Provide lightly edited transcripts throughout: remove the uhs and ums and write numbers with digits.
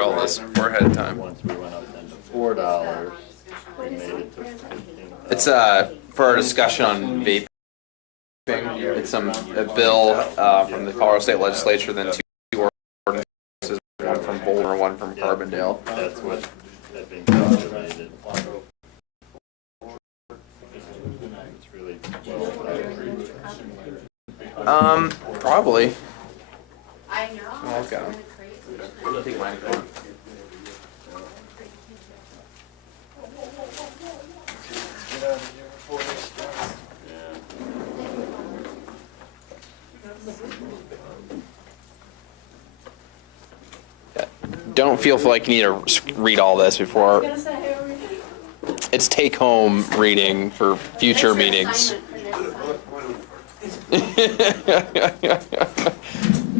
all this before ahead of time. Once we went up then to $4, we made it to 15. It's for our discussion on vaping. It's a bill from the Colorado State Legislature, then two ordinances, one from Boulder, one from Carbondale. That's what had been calculated. It's really well Probably. I know. I'll look at them. Take mine if you want. Don't feel like you need to read all this before. It's take-home reading for future meetings.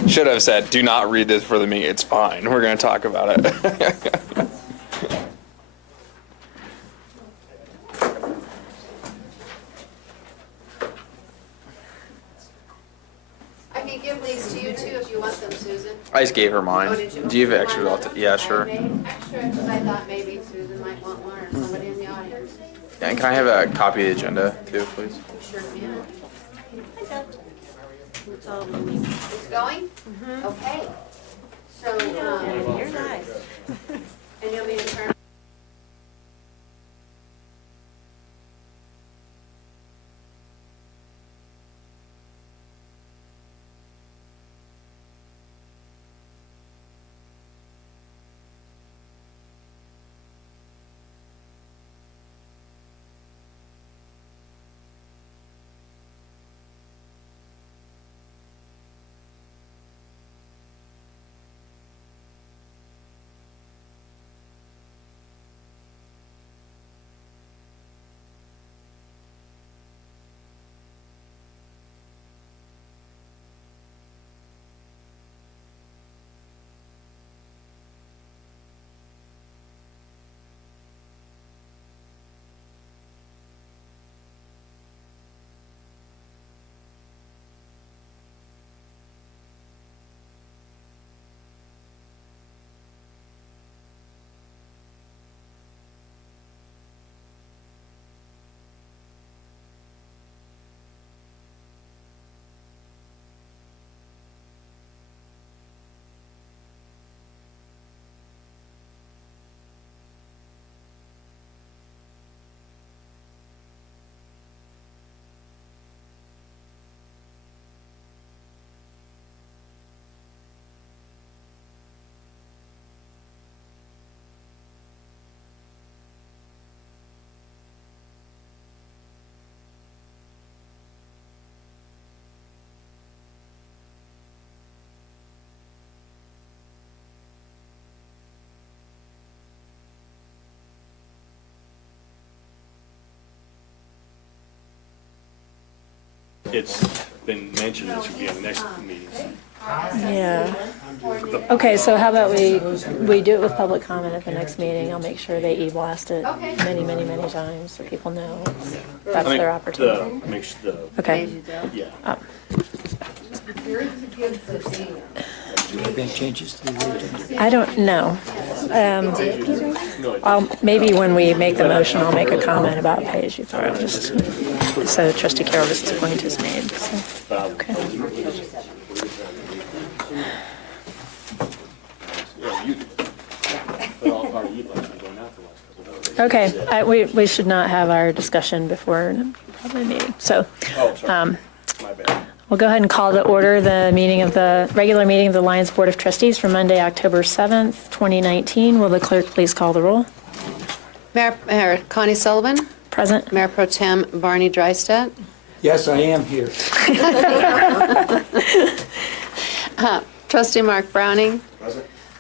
Should have said, do not read this for the meeting. It's fine. We're going to talk about it. I can give these to you too if you want them, Susan. I just gave her mine. Oh, did you? Do you have extras? Yeah, sure. I made extra because I thought maybe Susan might want one or somebody in the audience. Yeah, and can I have a copy of the agenda too, please? You sure can. It's going? Okay. So, You're nice. and you'll be in turn. It's been mentioned this would be on the next meeting. Yeah. Okay, so how about we do it with public comment at the next meeting. I'll make sure they e-blast it many, many, many times so people know that's their opportunity. Okay. Yeah. I don't know. Maybe when we make the motion, I'll make a comment about pay as you throw, just so Trustee Carroll's point is made. So, okay. Okay, we should not have our discussion before the meeting. So, My bad. we'll go ahead and call to order the regular meeting of the Lions Board of Trustees for Monday, October 7th, 2019. Will the clerk please call the roll? Mayor Connie Sullivan, Present. Mayor Pro Tem Barney Drysdale, Yes, I am here. Trustee Mark Browning,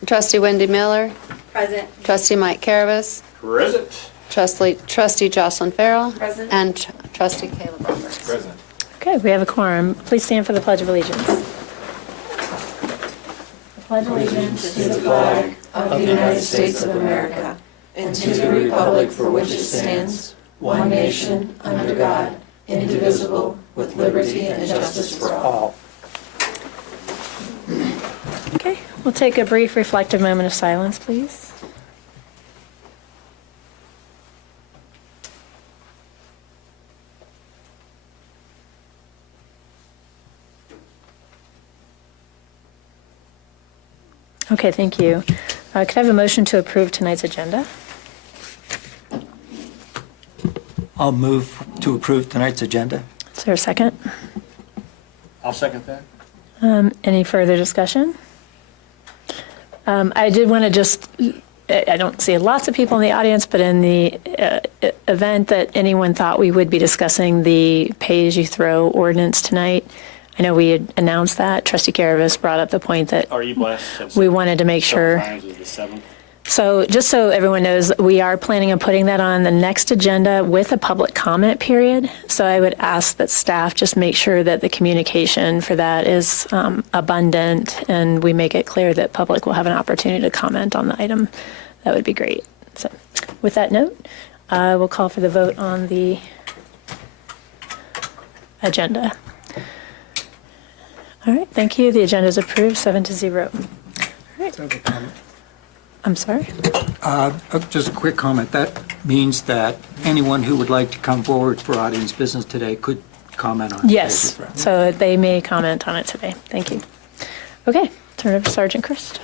Trustee Wendy Miller, Present. Trustee Mike Caravas, Present. Trustee Jocelyn Farrell, Present. and Trustee Caleb Roberts. Present. Okay, we have a quorum. Please stand for the Pledge of Allegiance. Pledge allegiance to the flag of the United States of America and to the republic for which it stands, one nation, under God, indivisible, with liberty and justice for all. Okay, we'll take a brief reflective moment of silence, please. Okay, thank you. Could I have a motion to approve tonight's agenda? I'll move to approve tonight's agenda. Is there a second? I'll second that. Any further discussion? I did want to just, I don't see lots of people in the audience, but in the event that anyone thought we would be discussing the pay-as-you-throw ordinance tonight, I know we had announced that. Trustee Garavas brought up the point that Our e-blast. we wanted to make sure. Times is the 7th. So just so everyone knows, we are planning on putting that on the next agenda with a public comment period. So I would ask that staff just make sure that the communication for that is abundant and we make it clear that public will have an opportunity to comment on the item. That would be great. So with that note, we'll call for the vote on the agenda. All right, thank you. The agenda is approved, 7-0. All right. I'm sorry? Just a quick comment. That means that anyone who would like to come forward for audience business today could comment on it. Yes, so they may comment on it today. Thank you. Okay, turn it over to Sergeant Christ.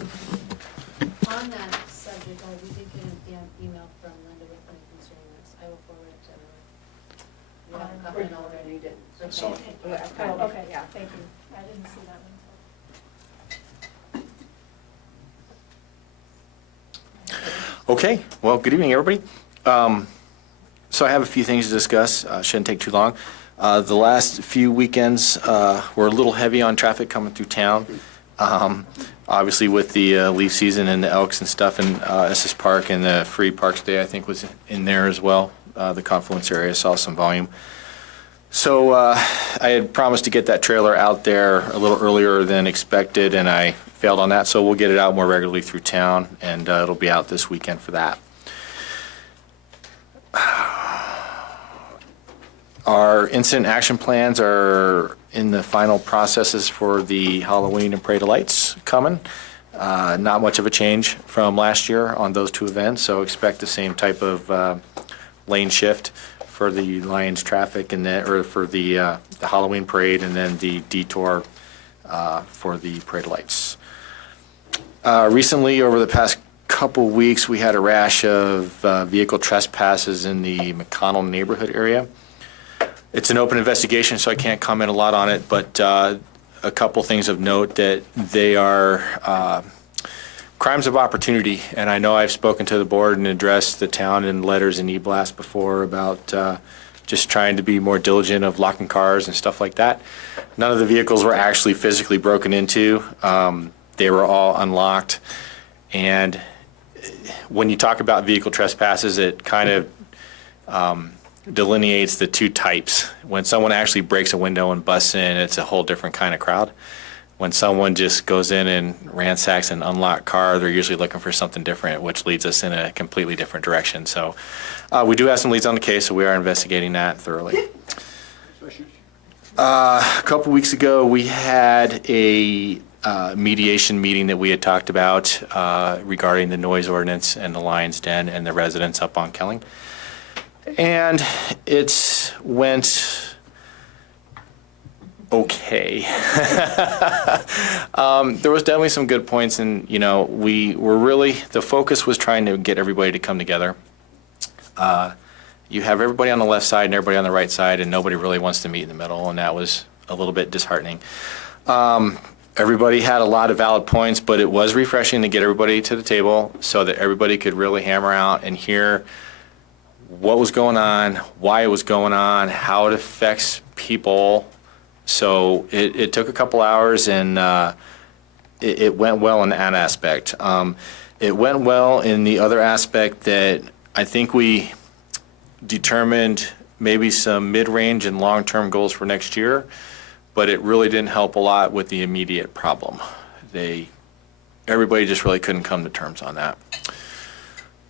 On that subject, we did get an email from Linda with any concerning this. I will forward it to her. You have a copy already, did. So- Oh, okay, yeah, thank you. I didn't see that one. Okay, well, good evening, everybody. So I have a few things to discuss. Shouldn't take too long. The last few weekends were a little heavy on traffic coming through town. Obviously, with the leaf season and the Elks and stuff, and Estes Park and the Free Parks Day, I think, was in there as well. The confluence area saw some volume. So I had promised to get that trailer out there a little earlier than expected, and I failed on that. So we'll get it out more regularly through town, and it'll be out this weekend for that. Our incident action plans are in the final processes for the Halloween and Parade of Lights coming. Not much of a change from last year on those two events, so expect the same type of lane shift for the Lions traffic and then, or for the Halloween parade, and then the detour for the Parade of Lights. Recently, over the past couple weeks, we had a rash of vehicle trespasses in the McConnell neighborhood area. It's an open investigation, so I can't comment a lot on it, but a couple things of note that they are crimes of opportunity, and I know I've spoken to the board and addressed the town in letters and e-blast before about just trying to be more diligent of locking cars and stuff like that. None of the vehicles were actually physically broken into. They were all unlocked, and when you talk about vehicle trespasses, it kind of delineates the two types. When someone actually breaks a window and busts in, it's a whole different kind of crowd. When someone just goes in and ransacks an unlocked car, they're usually looking for something different, which leads us in a completely different direction. So we do have some leads on the case, so we are investigating that thoroughly. A couple weeks ago, we had a mediation meeting that we had talked about regarding the noise ordinance and the Lions Den and the residents up on Kelling. And it went okay. There was definitely some good points, and we were really, the focus was trying to get everybody to come together. You have everybody on the left side and everybody on the right side, and nobody really wants to meet in the middle, and that was a little bit disheartening. Everybody had a lot of valid points, but it was refreshing to get everybody to the table so that everybody could really hammer out and hear what was going on, why it was going on, how it affects people. So it took a couple hours, and it went well in that aspect. It went well in the other aspect that I think we determined maybe some mid-range and long-term goals for next year, but it really didn't help a lot with the immediate problem. Everybody just really couldn't come to terms on that.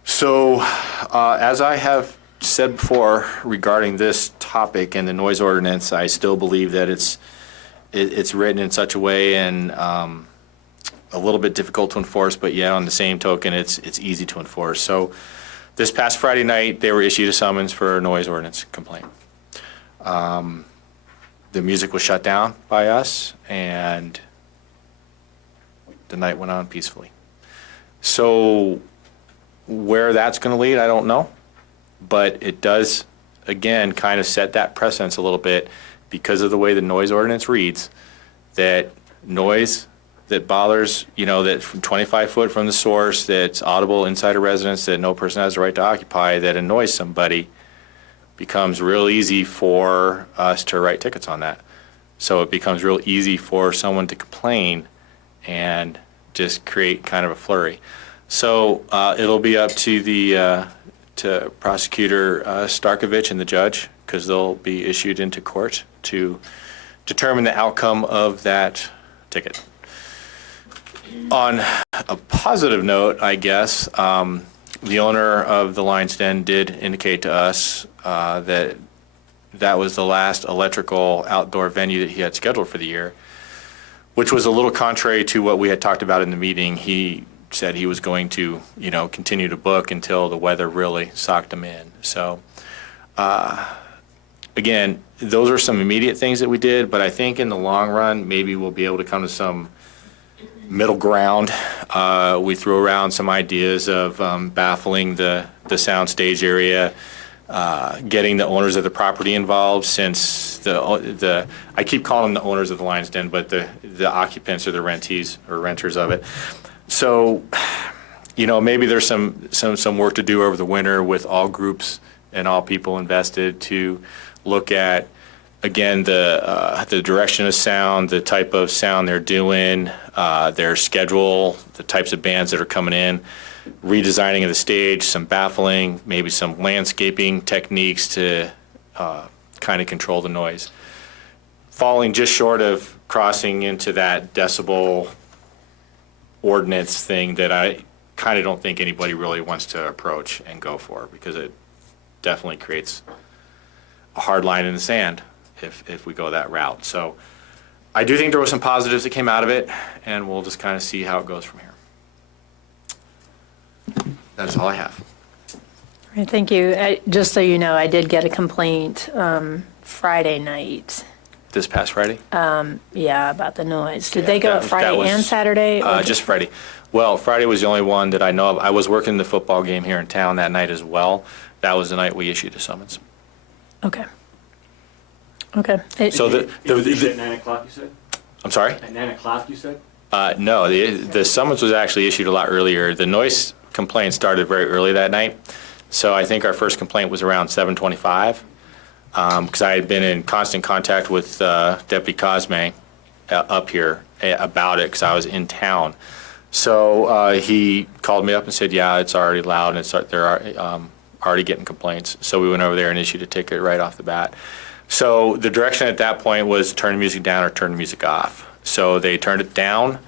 So as I have said before regarding this topic and the noise ordinance, I still believe that it's written in such a way and a little bit difficult to enforce, but yet on the same token, it's easy to enforce. So this past Friday night, they were issued a summons for a noise ordinance complaint. The music was shut down by us, and the night went on peacefully. So where that's going to lead, I don't know. But it does, again, kind of set that precedence a little bit because of the way the noise ordinance reads, that noise that bothers, that from 25 foot from the source, that's audible inside a residence, that no person has the right to occupy, that annoys somebody, becomes real easy for us to write tickets on that. So it becomes real easy for someone to complain and just create kind of a flurry. So it'll be up to the to Prosecutor Starkovich and the judge, because they'll be issued into court to determine the outcome of that ticket. On a positive note, I guess, the owner of the Lion's Den did indicate to us that that was the last electrical outdoor venue that he had scheduled for the year, which was a little contrary to what we had talked about in the meeting. He said he was going to, continue to book until the weather really socked him in. So, again, those are some immediate things that we did, but I think in the long run, maybe we'll be able to come to some middle ground. We threw around some ideas of baffling the sound stage area, getting the owners of the property involved, since I keep calling them the owners of the Lion's Den, but the occupants or the rentees or renters of it. So, maybe there's some work to do over the winter with all groups and all people invested to look at, again, the direction of sound, the type of sound they're doing, their schedule, the types of bands that are coming in, redesigning of the stage, some baffling, maybe some landscaping techniques to kind of control the noise. Falling just short of crossing into that decibel ordinance thing that I kind of don't think anybody really wants to approach and go for, because it definitely creates a hard line in the sand if we go that route. So I do think there were some positives that came out of it, and we'll just kind of see how it goes from here. That's all I have. All right, thank you. Just so you know, I did get a complaint Friday night. This past Friday? Yeah, about the noise. Did Yeah, they go that at was- Friday that was, and Saturday? Or Just Friday. Well, Friday was the only one that I know of. I was working the football game here in town that night as well. That was the night we issued a summons. Okay. Okay. So At 9 o'clock, you said? I'm sorry? At 9 o'clock, you said? No, the summons was actually issued a lot earlier. The noise complaint started very early that night. So I think our first complaint was around 7:25. Because I had been in constant contact with Deputy Cosme up here about it, because I was in town. So he called me up and said, yeah, it's already loud, and they're already getting complaints. So we went over there and issued a ticket right off the bat. So the direction at that point was turn the music down or turn the music off. So they turned it down,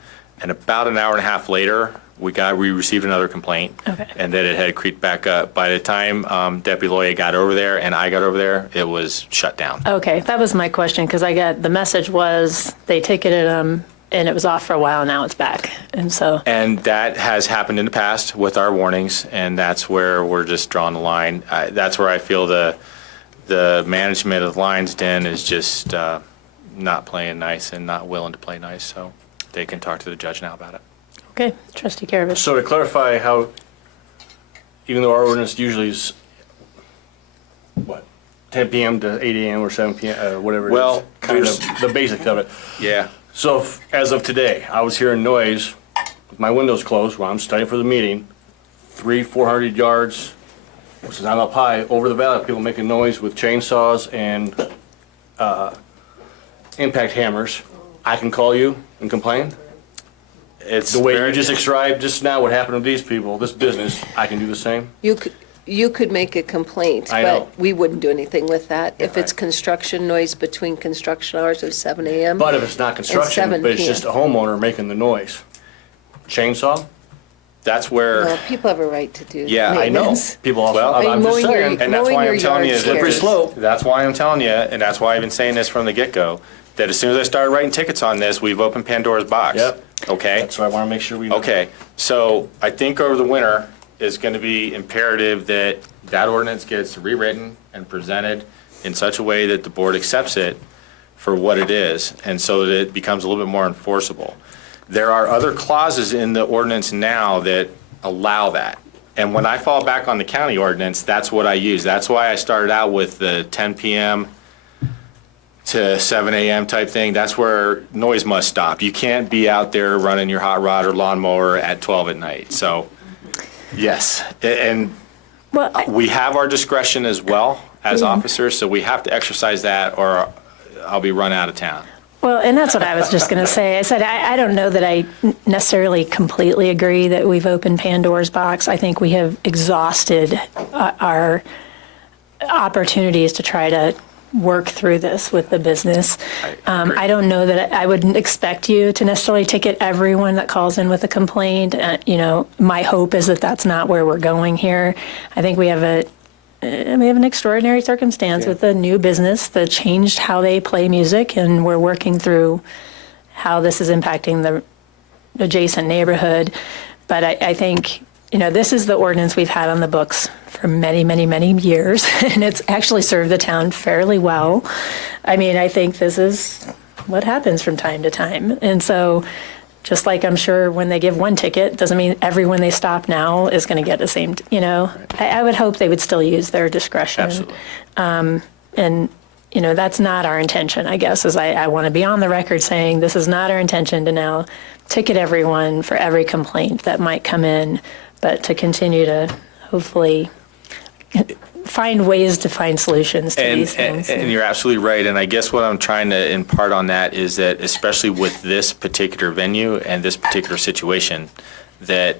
and about an hour and a half later, we received another complaint. Okay. And then it had creeped back up. By the time Deputy Loya got over there and I got over there, it was shut down. Okay, that was my question, because the message was they ticketed them and it was off for a while, now it's back. And so. And that has happened in the past with our warnings, and that's where we're just drawing the line. That's where I feel the management of the Lion's Den is just not playing nice and not willing to play nice. So they can talk to the judge now about it. Okay, Trustee Karavich. So to clarify how, even though our ordinance usually is, 10 p.m. to 8 a.m. or 7 p.m., whatever it is. Well, Kind there's- of the basics of it. Yeah. So as of today, I was hearing noise with my windows closed while I'm studying for the meeting, 400 yards, which is I'm up high, over the valley, people making noise with chainsaws and impact hammers. I can call you and complain? It's The way very- you just described just now what happened to these people, this business, I can do the same? You could make a complaint, I know. but we wouldn't do anything with that. If it's Right. construction noise between construction hours of 7 a.m. But if it's not construction, 7 but it's p.m. just a homeowner making the noise, chainsaw? That's where. Well, people have a right to do Yeah, I know. maintenance. People also, Well, I'm I mean, just mowing your- saying. And that's mowing why your I'm telling you, yard slippery scares. slope. That's why I'm telling you, and that's why I've been saying this from the get-go, that as soon as I started writing tickets on this, we've opened Pandora's box. Yep. okay? So I want to make sure we know. Okay, so I think over the winter is going to be imperative that that ordinance gets rewritten and presented in such a way that the board accepts it for what it is, and so that it becomes a little bit more enforceable. There are other clauses in the ordinance now that allow that. And when I fall back on the county ordinance, that's what I use. That's why I started out with the 10 p.m. to 7 a.m. type thing. That's where noise must stop. You can't be out there running your hot rod or lawnmower at 12 at night. So, yes. And Well, we have our discretion as well as officers, so we have to exercise that or I'll be run out of town. well, and that's what I was just going to say. I said, I don't know that I necessarily completely agree that we've opened Pandora's box. I think we have exhausted our opportunities to try to work through this with the business. I don't know that I wouldn't expect you to necessarily ticket everyone that calls in with a complaint. My hope is that that's not where we're going here. I think we have an extraordinary circumstance with a new business that changed how they play music, and we're working through how this is impacting the adjacent neighborhood. But I think, this is the ordinance we've had on the books for many, many, many years, and it's actually served the town fairly well. I mean, I think this is what happens from time to time. And so just like I'm sure when they give one ticket, doesn't mean everyone they stop now is going to get the same, I would hope they would still use their discretion. Absolutely. And, that's not our intention, I guess, is I want to be on the record saying this is not our intention to now ticket everyone for every complaint that might come in, but to continue to hopefully find ways to find solutions to these things. And you're absolutely right. And I guess what I'm trying to impart on that is that, especially with this particular venue and this particular situation, that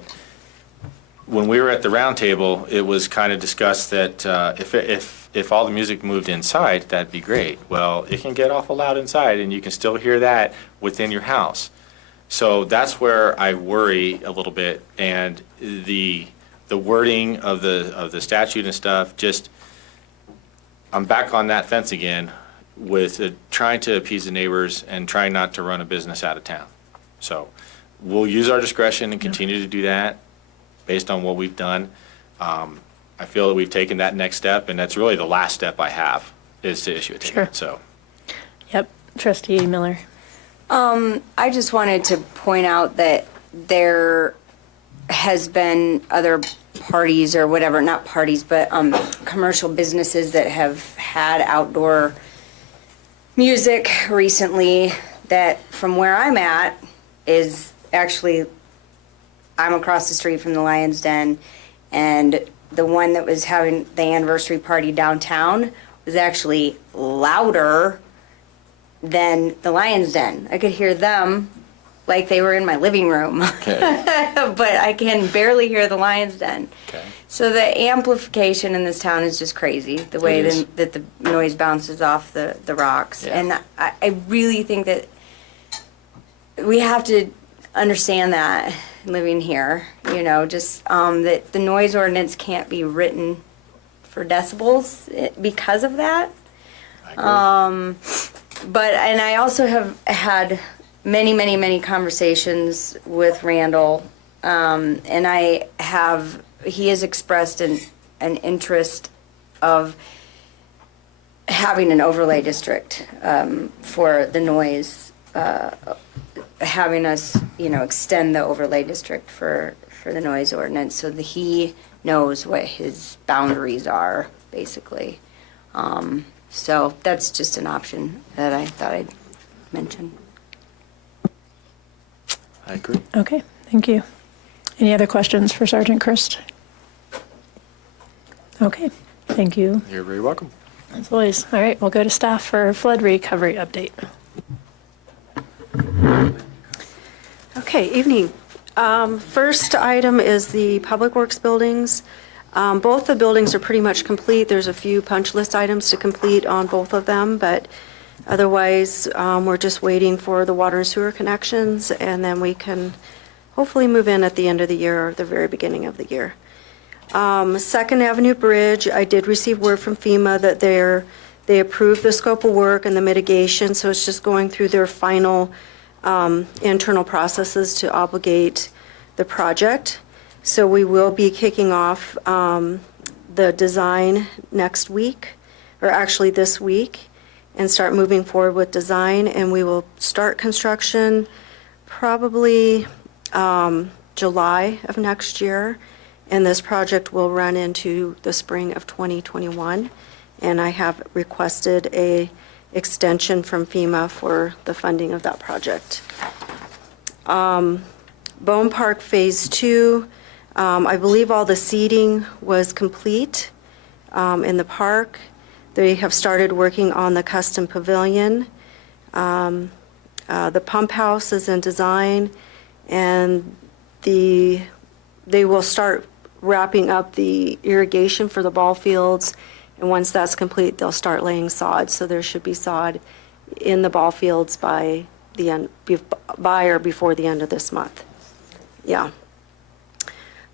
when we were at the round table, it was kind of discussed that if all the music moved inside, that'd be great. Well, it can get awful loud inside, and you can still hear that within your house. So that's where I worry a little bit, and the wording of the statute and stuff, just, I'm back on that fence again with trying to appease the neighbors and trying not to run a business out of town. So we'll use our discretion and continue to do that based on what we've done. I feel that we've taken that next step, and that's really the last step I have, is to issue a ticket. Sure. So. Yep. Trustee Miller. I just wanted to point out that there has been other parties or whatever, not parties, but commercial businesses that have had outdoor music recently that, from where I'm at, is actually, I'm across the street from the Lion's Den, and the one that was having the anniversary party downtown was actually louder than the Lion's Den. I could hear them like they were in my living room. Okay. But I can barely hear the Lion's Den. Okay. So the amplification in this town is just crazy, the way It is. that the noise bounces off the rocks. Yeah. And I really think that we have to understand that living here, just that the noise ordinance can't be written for decibels because of that. And I also have had many, many, many conversations with Randall, and he has expressed an interest of having an overlay district for the noise, having us, extend the overlay district for the noise ordinance so that he knows what his boundaries are, basically. So that's just an option that I thought I'd mention. I agree. Okay, thank you. Any other questions for Sergeant Christ? Okay, thank you. You're very welcome. As always. All right, we'll go to staff for flood recovery update. Okay, evening. First item is the Public Works buildings. Both the buildings are pretty much complete. There's a few punch list items to complete on both of them, but otherwise, we're just waiting for the water and sewer connections, and then we can hopefully move in at the end of the year or the very beginning of the year. Second Avenue Bridge, I did receive word from FEMA that they approved the scope of work and the mitigation, so it's just going through their final internal processes to obligate the project. So we will be kicking off the design next week, or actually this week, and start moving forward with design, and we will start construction probably July of next year, and this project will run into the spring of 2021, and I have requested a extension from FEMA for the funding of that project. Bone Park Phase 2, I believe all the seeding was complete in the park. They have started working on the custom pavilion. The pump house is in design, and they will start wrapping up the irrigation for the ball fields, and once that's complete, they'll start laying sod. So there should be sod in the ball fields by or before the end of this month. Yeah.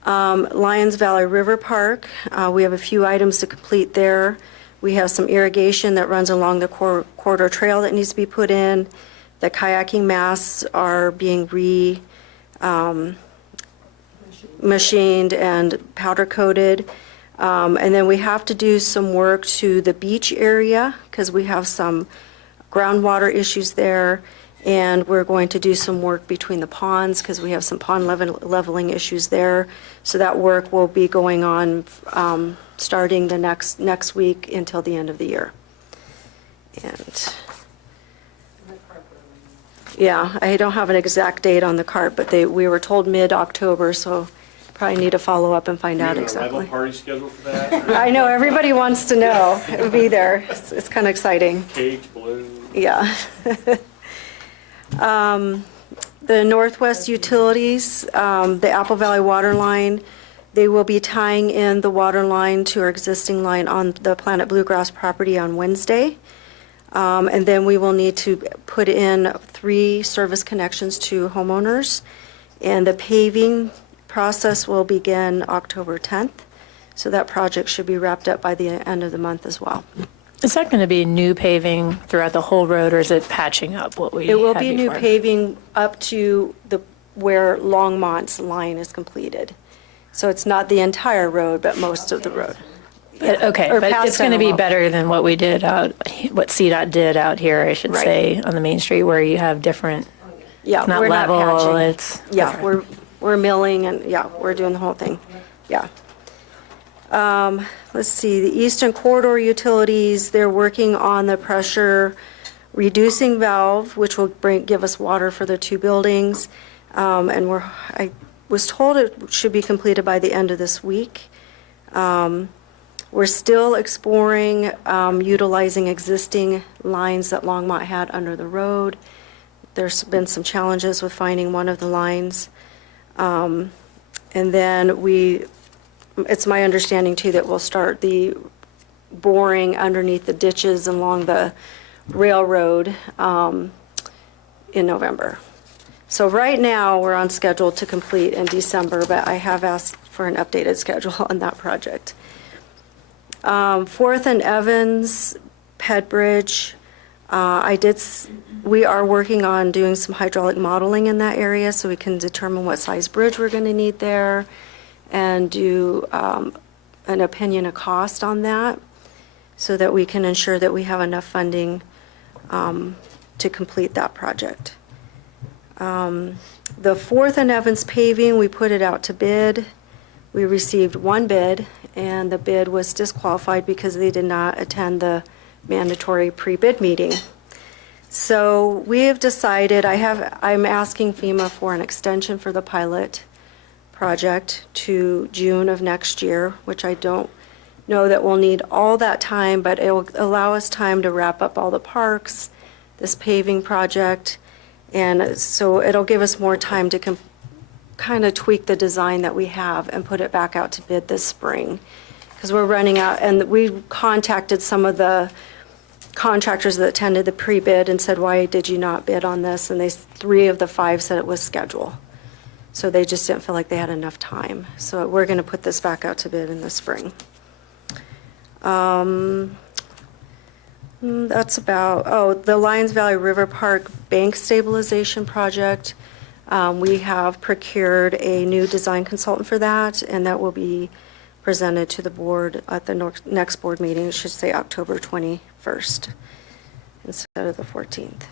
Lions Valley River Park, we have a few items to complete there. We have some irrigation that runs along the corridor trail that needs to be put in. The kayaking masts are being machined and powder coated. And then we have to do some work to the beach area because we have some groundwater issues there. And we're going to do some work between the ponds because we have some pond leveling issues there. So that work will be going on starting the next week until the end of the year. And yeah, I don't have an exact date on the cart, but we were told mid-October, so probably need to follow up and find out exactly. Party scheduled for that? I know, everybody wants to know. It'll be there. It's kind of exciting. Cage, balloon. Yeah. The Northwest Utilities, the Apple Valley Water Line, they will be tying in the water line to our existing line on the Planet Bluegrass property on Wednesday. And then we will need to put in 3 service connections to homeowners. And the paving process will begin October 10th. So that project should be wrapped up by the end of the month as well. Is that going to be new paving throughout the whole road, or is it patching up what we had It will before? be new paving up to where Longmont's line is completed. So it's not the entire road, but most of the road. But, okay, Or but past it's going to be Central. better than what we did what CDOT did out here, I should Right. say, on the Main Street, where you have different, Yeah, it's not we're level, not patching. it's. Yeah, okay. we're milling and, yeah, we're doing the whole thing. Yeah. Let's see, the Eastern Corridor Utilities, they're working on the pressure reducing valve, which will give us water for the 2 buildings. And I was told it should be completed by the end of this week. We're still exploring utilizing existing lines that Longmont had under the road. There's been some challenges with finding one of the lines. And then it's my understanding too that we'll start the boring underneath the ditches along the railroad in November. So right now, we're on schedule to complete in December, but I have asked for an updated schedule on that project. 4th and Evans, Ped Bridge, we are working on doing some hydraulic modeling in that area so we can determine what size bridge we're going to need there and do an opinion of cost on that so that we can ensure that we have enough funding to complete that project. The 4th and Evans paving, we put it out to bid. We received 1 bid, and the bid was disqualified because they did not attend the mandatory pre-bid meeting. So we have decided, I'm asking FEMA for an extension for the pilot project to June of next year, which I don't know that we'll need all that time, but it will allow us time to wrap up all the parks, this paving project, and so it'll give us more time to kind of tweak the design that we have and put it back out to bid this spring. Because we're running out, and we contacted some of the contractors that attended the pre-bid and said, why did you not bid on this? And 3 of the 5 said it was schedule. So they just didn't feel like they had enough time. So we're going to put this back out to bid in the spring. That's about, the Lions Valley River Park Bank Stabilization Project. We have procured a new design consultant for that, and that will be presented to the board at the next board meeting. It should say October 21st instead of the 14th.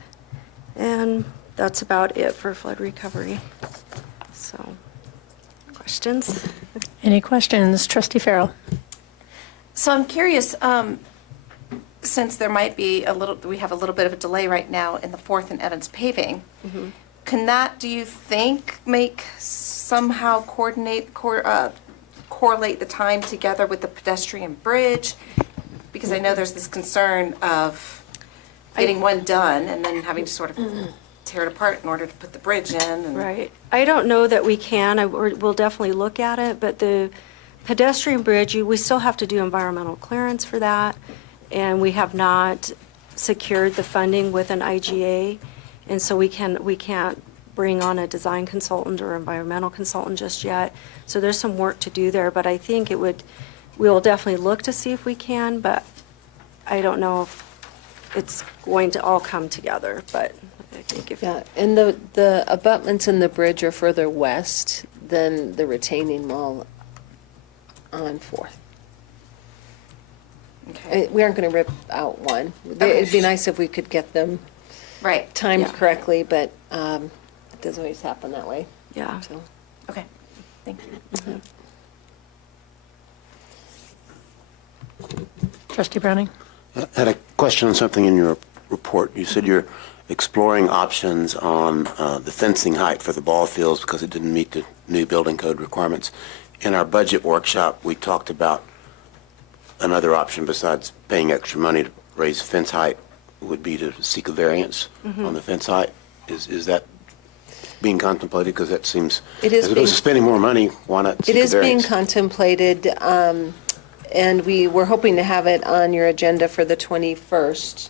And that's about it for flood recovery. So, questions? Any questions? Trustee Farrell? So I'm curious, since there might be we have a little bit of a delay right now in the 4th and Evans paving, can that, do you think, somehow correlate the time together with the pedestrian bridge? Because I know there's this concern of getting one done and then having to sort of tear it apart in order to put the bridge in. And Right. I don't know that we can. We'll definitely look at it, but the pedestrian bridge, we still have to do environmental clearance for that, and we have not secured the funding with an IGA, and so we can't bring on a design consultant or environmental consultant just yet. So there's some work to do there, but I think we'll definitely look to see if we can, but I don't know if it's going to all come together, but I think if. Yeah, and the abutments in the bridge are further west than the retaining wall on 4th. Okay. We aren't going to rip out one. Okay. It'd be nice if we could get them Right. timed Yeah. correctly, but it doesn't always happen that way. Yeah. So. Okay. Thank you. Trustee Browning? I had a question on something in your report. You said you're exploring options on the fencing height for the ball fields because it didn't meet the new building code requirements. In our budget workshop, we talked about another option besides paying extra money to raise fence height would be to seek a variance on the fence height. Is that being contemplated? Because that seems, It is as opposed to spending more money, why not seek It a is being variance? contemplated, and we were hoping to have it on your agenda for the 21st,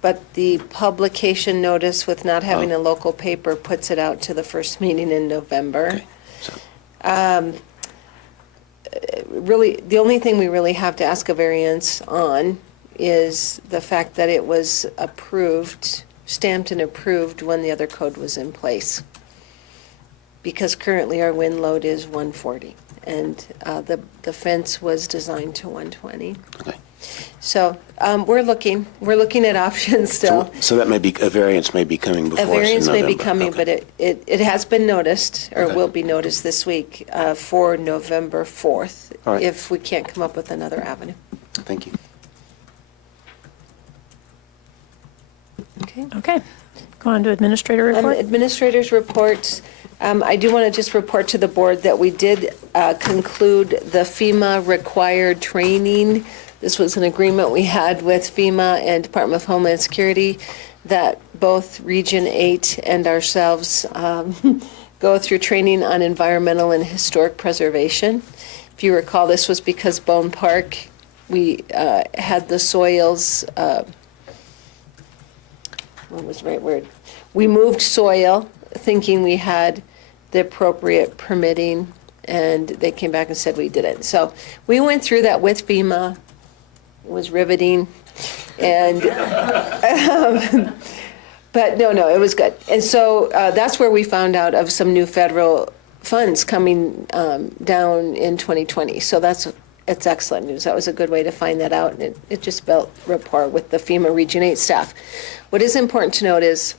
but the publication notice with not having a local paper puts it out to the first meeting in November. Okay. So, Really, the only thing we really have to ask a variance on is the fact that it was approved, stamped and approved when the other code was in place. Because currently our wind load is 140, and the fence was designed to 120. okay. So we're looking at options still. So that may be, a variance may be coming before A us in variance may be November. coming, Okay. but it has been noticed, or Okay. will be noticed this week, for November 4th, All right. if we can't come up with another avenue. Thank you. Okay. Okay. Go on to administrator report. Administrators' reports. I do want to just report to the board that we did conclude the FEMA required training. This was an agreement we had with FEMA and Department of Homeland Security that both Region 8 and ourselves go through training on environmental and historic preservation. If you recall, this was because Bone Park, we had the soils, what was the right word? We moved soil thinking we had the appropriate permitting, and they came back and said we didn't. So we went through that with FEMA. It was riveting, and but no, it was good. And so that's where we found out of some new federal funds coming down in 2020. So it's excellent news. That was a good way to find that out, and it just built rapport with the FEMA Region 8 staff. What is important to note is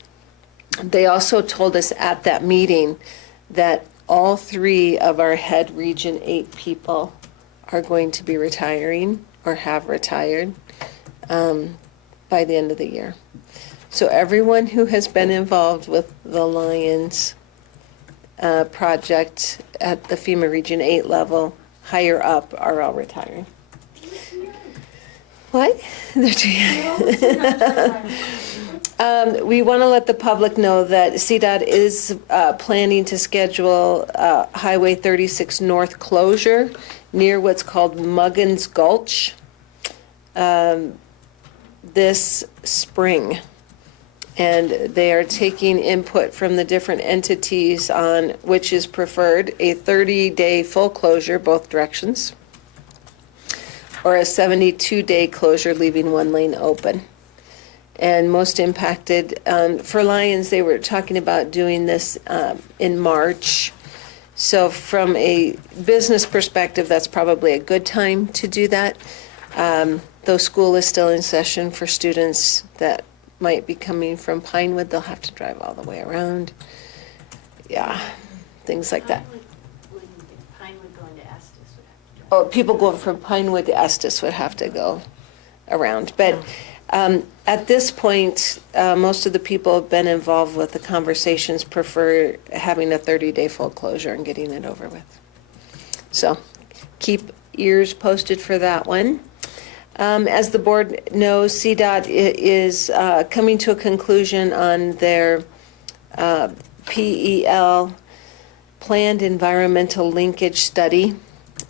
they also told us at that meeting that all 3 of our head Region 8 people are going to be retiring or have retired by the end of the year. So everyone who has been involved with the Lions project at the FEMA Region 8 level, higher up, are all retiring. What? They're too young. We want to let the public know that CDOT is planning to schedule Highway 36 North closure near what's called Muggins Gulch this spring. And they are taking input from the different entities on which is preferred, a 30-day full closure, both directions, or a 72-day closure, leaving one lane open. and most impacted. For Lions, they were talking about doing this in March. So from a business perspective, that's probably a good time to do that. Though school is still in session for students that might be coming from Pinewood, they'll have to drive all the way around. Yeah, things like that. Pinewood going to Estes would have to drive. Oh, people going from Pinewood to Estes would have to go around. But at this point, most of the people have been involved with the conversations, prefer having a 30-day full closure and getting it over with. So keep ears posted for that one. As the board knows, CDOT is coming to a conclusion on their PEL, Planned Environmental Linkage Study,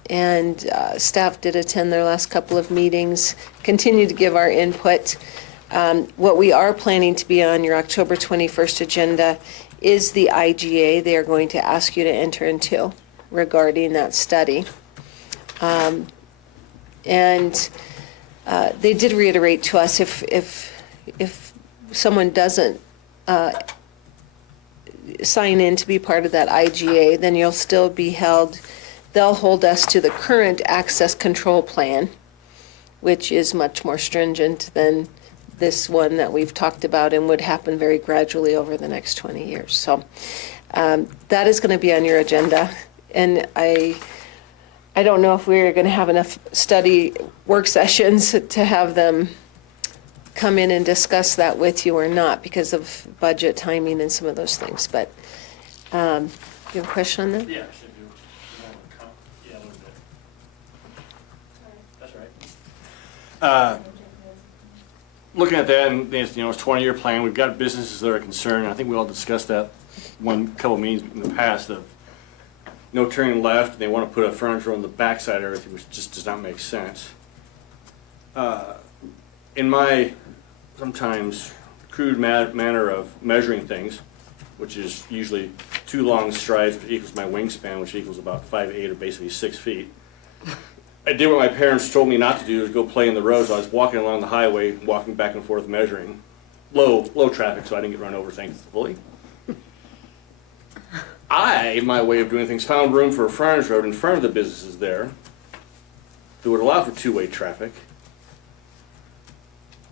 and staff did attend their last couple of meetings, continue to give our input. What we are planning to be on your October 21st agenda is the IGA they are going to ask you to enter into regarding that study. And they did reiterate to us if someone doesn't sign in to be part of that IGA, then you'll still be held, they'll hold us to the current access control plan, which is much more stringent than this one that we've talked about and would happen very gradually over the next 20 years. So that is going to be on your agenda. And I don't know if we're going to have enough study work sessions to have them come in and discuss that with you or not because of budget timing and some of those things. But you have a question on that? Yeah, I should do. Yeah, a little bit. That's right. Looking at that, and it's, it's 20-year plan. We've got businesses that are concerned. I think we all discussed that couple meetings in the past of no turning left. They want to put a furniture on the backside of everything, which just does not make sense. In my sometimes crude manner of measuring things, which is usually 2 long strides, which equals my wingspan, which equals about 5'8" or basically 6 feet. I did what my parents told me not to do, is go play in the road. So I was walking along the highway, walking back and forth, measuring. Low traffic, so I didn't get run over, thankfully. My way of doing things, found room for a frontage road in front of the businesses there that would allow for two-way traffic.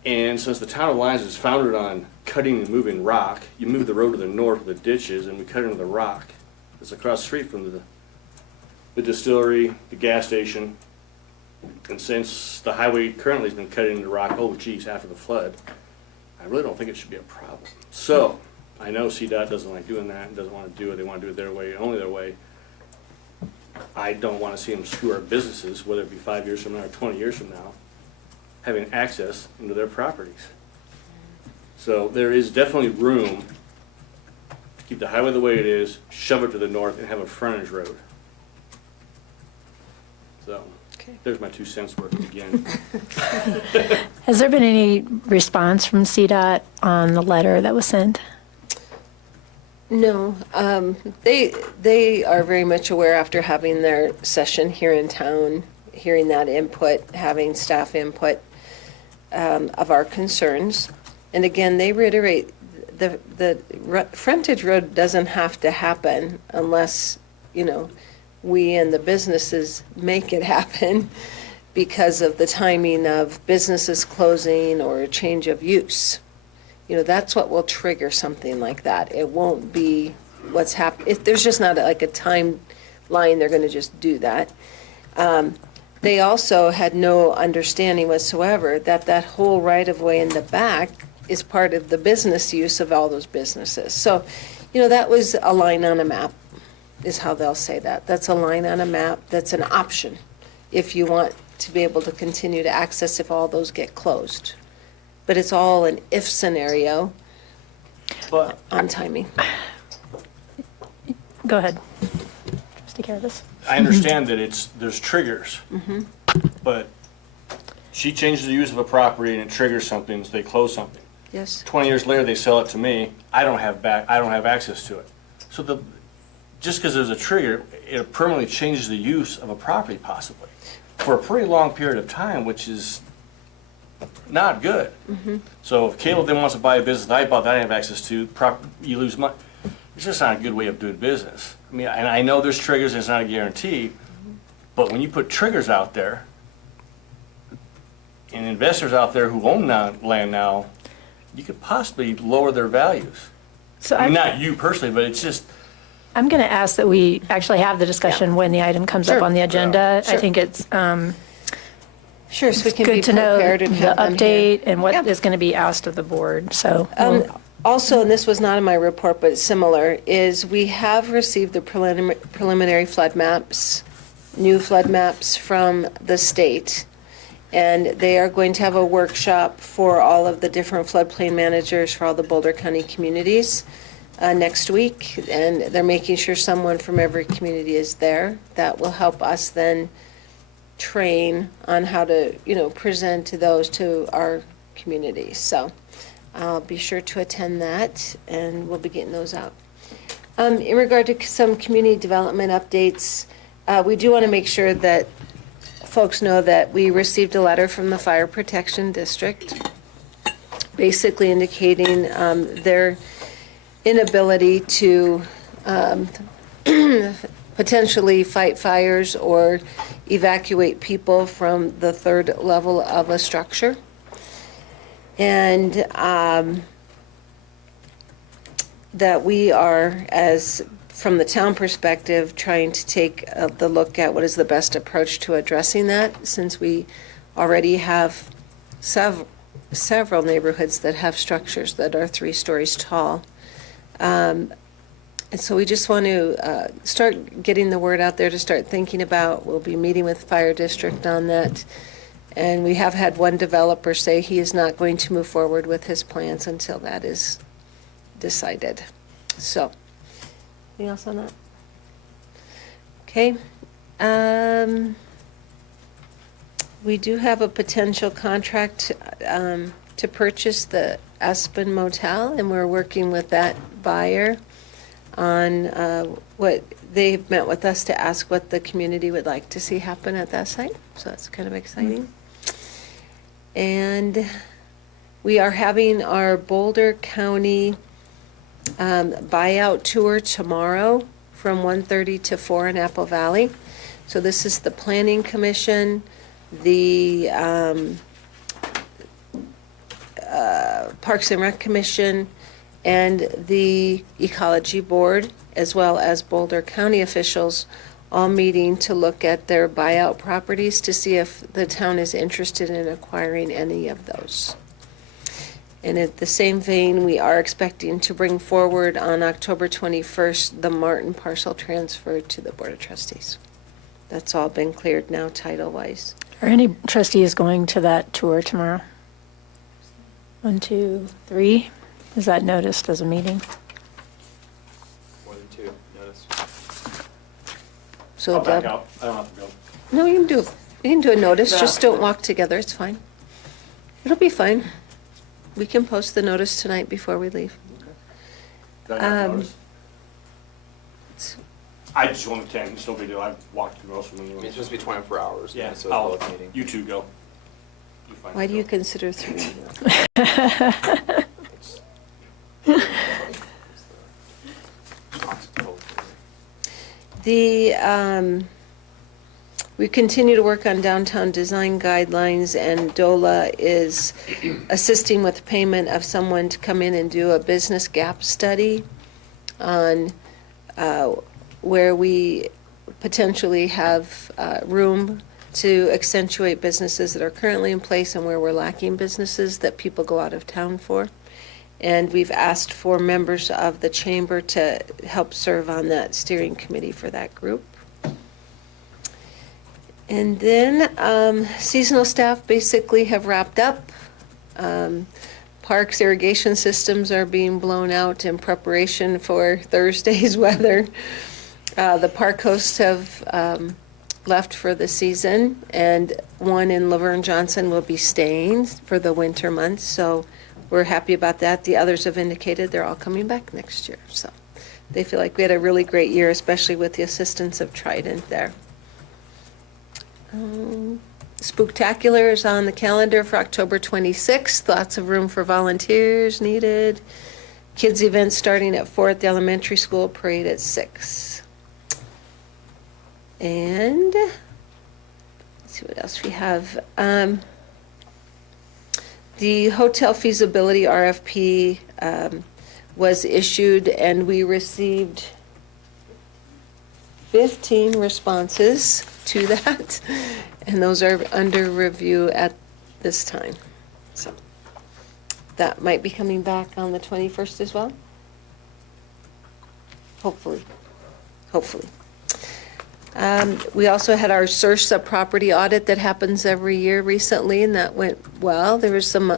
And since the town of Lyons is founded on cutting and moving rock, you move the road to the north where the ditch is, and we cut into the rock that's across the street from the distillery, the gas station. And since the highway currently has been cut into rock, after the flood, I really don't think it should be a problem. So, I know CDOT doesn't like doing that and doesn't want to do it. They want to do it their way, only their way. I don't want to see them screw our businesses, whether it be 5 years from now or 20 years from now, having access into their properties. So there is definitely room to keep the highway the way it is, shove it to the north, and have a frontage road. So, there's my 2 cents worth again. Has there been any response from CDOT on the letter that was sent? No, they are very much aware after having their session here in town, hearing that input, having staff input of our concerns. And again, they reiterate the frontage road doesn't have to happen unless, we and the businesses make it happen because of the timing of businesses closing or a change of use. That's what will trigger something like that. It won't be what's happening. There's just not like a timeline they're going to just do that. They also had no understanding whatsoever that that whole right-of-way in the back is part of the business use of all those businesses. So, that was a line on a map, is how they'll say that. That's a line on a map. That's an option if you want to be able to continue to access if all those get closed. But it's all an if scenario on timing. Go ahead. Just take care of this. I understand that there's triggers, but she changes the use of a property and it triggers something, so they close something. Yes. 20 years later, they sell it to me. I don't have access to it. So just because there's a trigger, it permanently changes the use of a property, possibly for a pretty long period of time, which is not good. So if Caleb then wants to buy a business that I bought that I have access to, you lose money. It's just not a good way of doing business. I mean, and I know there's triggers, and it's not a guarantee, but when you put triggers out there, and investors out there who own land now, you could possibly lower their values. So I mean, not you personally, but it's just, I'm going to ask that we actually have the discussion when the item comes up Sure. on the agenda. I Sure. think it's Sure, so we can be good to know prepared and the have them here. update and what Yeah. is going to be asked of the board, so. we'll- Also, and this was not in my report, but similar, is we have received the preliminary flood maps, new flood maps from the state. And they are going to have a workshop for all of the different floodplain managers for all the Boulder County communities next week. And they're making sure someone from every community is there. That will help us then train on how to, present to those to our communities. So I'll be sure to attend that, and we'll be getting those out. In regard to some community development updates, we do want to make sure that folks know that we received a letter from the Fire Protection District, basically indicating their inability to potentially fight fires or evacuate people from the third level of a structure. And that we are, as from the town perspective, trying to take the look at what is the best approach to addressing that, since we already have several neighborhoods that have structures that are 3 stories tall. And so we just want to start getting the word out there to start thinking about. We'll be meeting with Fire District on that. And we have had one developer say he is not going to move forward with his plans until that is decided. So, anything else on that? Okay. We do have a potential contract to purchase the Aspen Motel, and we're working with that buyer on what they've met with us to ask what the community would like to see happen at that site. So that's kind of exciting. And we are having our Boulder County buyout tour tomorrow from 1:30 to 4 in Apple Valley. So this is the Planning Commission, the Parks and Rec Commission, and the Ecology Board, as well as Boulder County officials, all meeting to look at their buyout properties to see if the town is interested in acquiring any of those. And at the same vein, we are expecting to bring forward on October 21st the Martin parcel transfer to the Board of Trustees. That's all been cleared now, title-wise. Are any trustees going to that tour tomorrow? 1, 2, 3? Is that noticed as a meeting? More than 2, notice. So I'll back Deb, out. I don't have to go. no, you can do a notice, just don't walk together, it's fine. It'll be fine. We can post the notice tonight before we leave. Did I not Um, notice? I just want to attend, so we do. I've walked through most of them. I mean, it's supposed to be 24 hours. Yeah, So it's a I'll, public meeting. you two go. You find Why do you go. consider 3? We continue to work on downtown design guidelines, and DOLA is assisting with payment of someone to come in and do a business gap study on where we potentially have room to accentuate businesses that are currently in place and where we're lacking businesses that people go out of town for. And we've asked for members of the chamber to help serve on that steering committee for that group. And then seasonal staff basically have wrapped up. Parks irrigation systems are being blown out in preparation for Thursday's weather. The park hosts have left for the season, and one in Laverne Johnson will be staying for the winter months, so we're happy about that. The others have indicated they're all coming back next year, so they feel like we had a really great year, especially with the assistance of Trident there. Spooktacular is on the calendar for October 26th. Lots of room for volunteers needed. Kids events starting at 4 at the elementary school, parade at 6. And let's see what else we have. The hotel feasibility RFP was issued, and we received 15 responses to that, and those are under review at this time. So that might be coming back on the 21st as well. Hopefully. We also had our SURSA property audit that happens every year recently, and that went well. There was some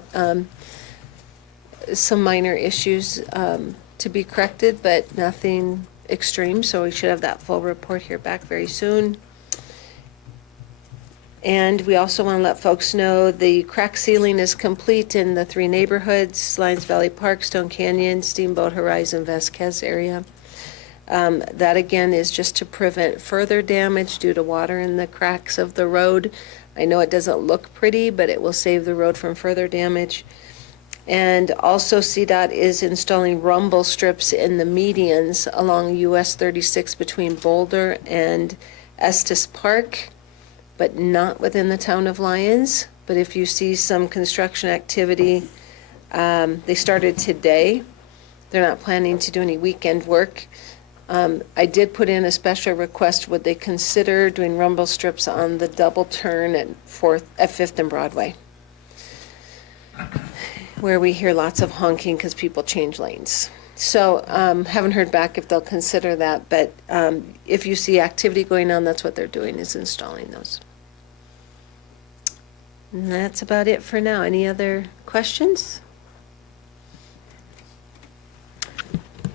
minor issues to be corrected, but nothing extreme, so we should have that full report here back very soon. And we also want to let folks know the crack sealing is complete in the 3 neighborhoods, Lions Valley Park, Stone Canyon, Steamboat Horizon, Vasquez area. That again is just to prevent further damage due to water in the cracks of the road. I know it doesn't look pretty, but it will save the road from further damage. And also CDOT is installing rumble strips in the medians along US 36 between Boulder and Estes Park, but not within the town of Lyons. But if you see some construction activity, they started today. They're not planning to do any weekend work. I did put in a special request, would they consider doing rumble strips on the double turn at 5th and Broadway, where we hear lots of honking because people change lanes. So haven't heard back if they'll consider that, but if you see activity going on, that's what they're doing, is installing those. And that's about it for now. Any other questions?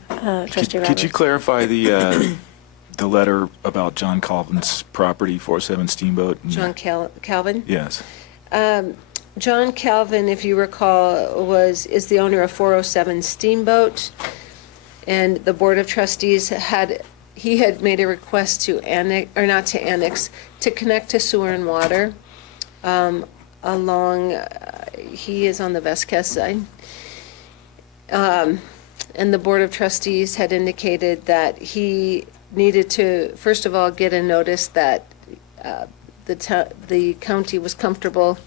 Trustee Could you Roberts. clarify the letter about John Calvin's property, 407 Steamboat? John Calvin? Yes. John Calvin, if you recall, is the owner of 407 Steamboat, and the Board of Trustees had made a request to annex, or not to annex, to connect to sewer and water along, he is on the Vasquez side. And the Board of Trustees had indicated that he needed to, first of all, get a notice that the county was comfortable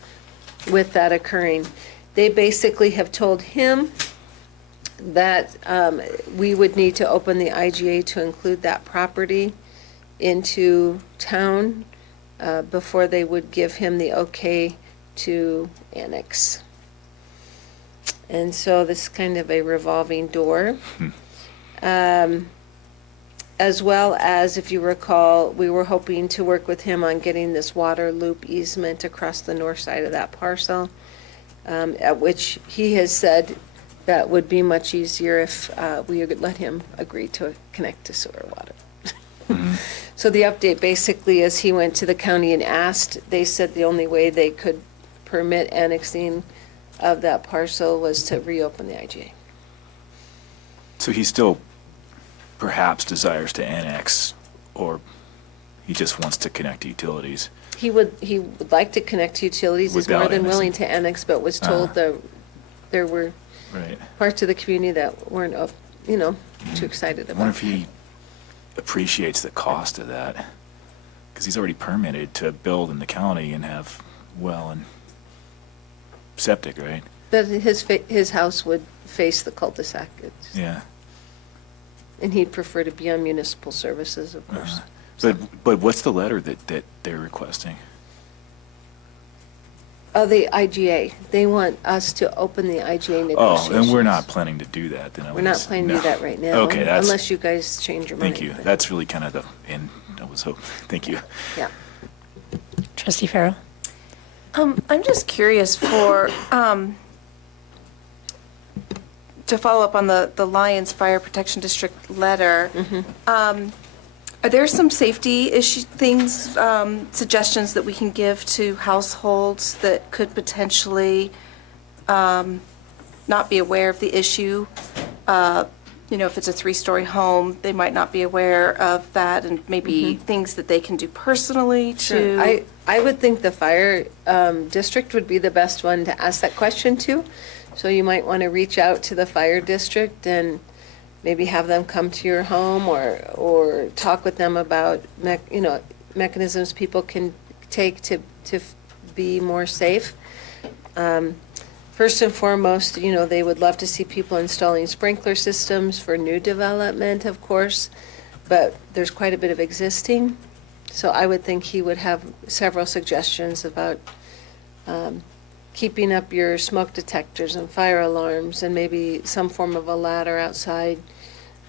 with that occurring. They basically have told him that we would need to open the IGA to include that property into town before they would give him the okay to annex. And so this is kind of a revolving door. As well as, if you recall, we were hoping to work with him on getting this water loop easement across the north side of that parcel, at which he has said that would be much easier if we would let him agree to connect to sewer water. So the update basically is he went to the county and asked. They said the only way they could permit annexing of that parcel was to reopen the IGA. So he still perhaps desires to annex, or he just wants to connect to utilities? He would like to connect to utilities. He's more Without than willing annexing. to annex, but was told there were Right. parts of the community that weren't, too excited I about wonder if it. he appreciates the cost of that, because he's already permitted to build in the county and have well and septic, right? But his house would face the cul-de-sac. Yeah. And he'd prefer to be on municipal services, of course. But what's the letter that they're requesting? Oh, the IGA. They want us to open the IGA negotiations. Oh, and we're not planning to do that, then? We're not planning to do that right now. Okay, that's. Unless you guys change your mind. Thank you. but- That's really kind of the end I was hoping. Thank you. Yeah. Trustee Farrell. I'm just curious to follow up on the Lions Fire Protection District letter. Are there some safety issue things, suggestions that we can give to households that could potentially not be aware of the issue? If it's a 3-story home, they might not be aware of that, and maybe things that they can do personally to. I would think the fire district would be the best one to ask that question to. So you might want to reach out to the fire district and maybe have them come to your home or talk with them about, mechanisms people can take to be more safe. First and foremost, they would love to see people installing sprinkler systems for new development, of course, but there's quite a bit of existing. So I would think he would have several suggestions about keeping up your smoke detectors and fire alarms and maybe some form of a ladder outside.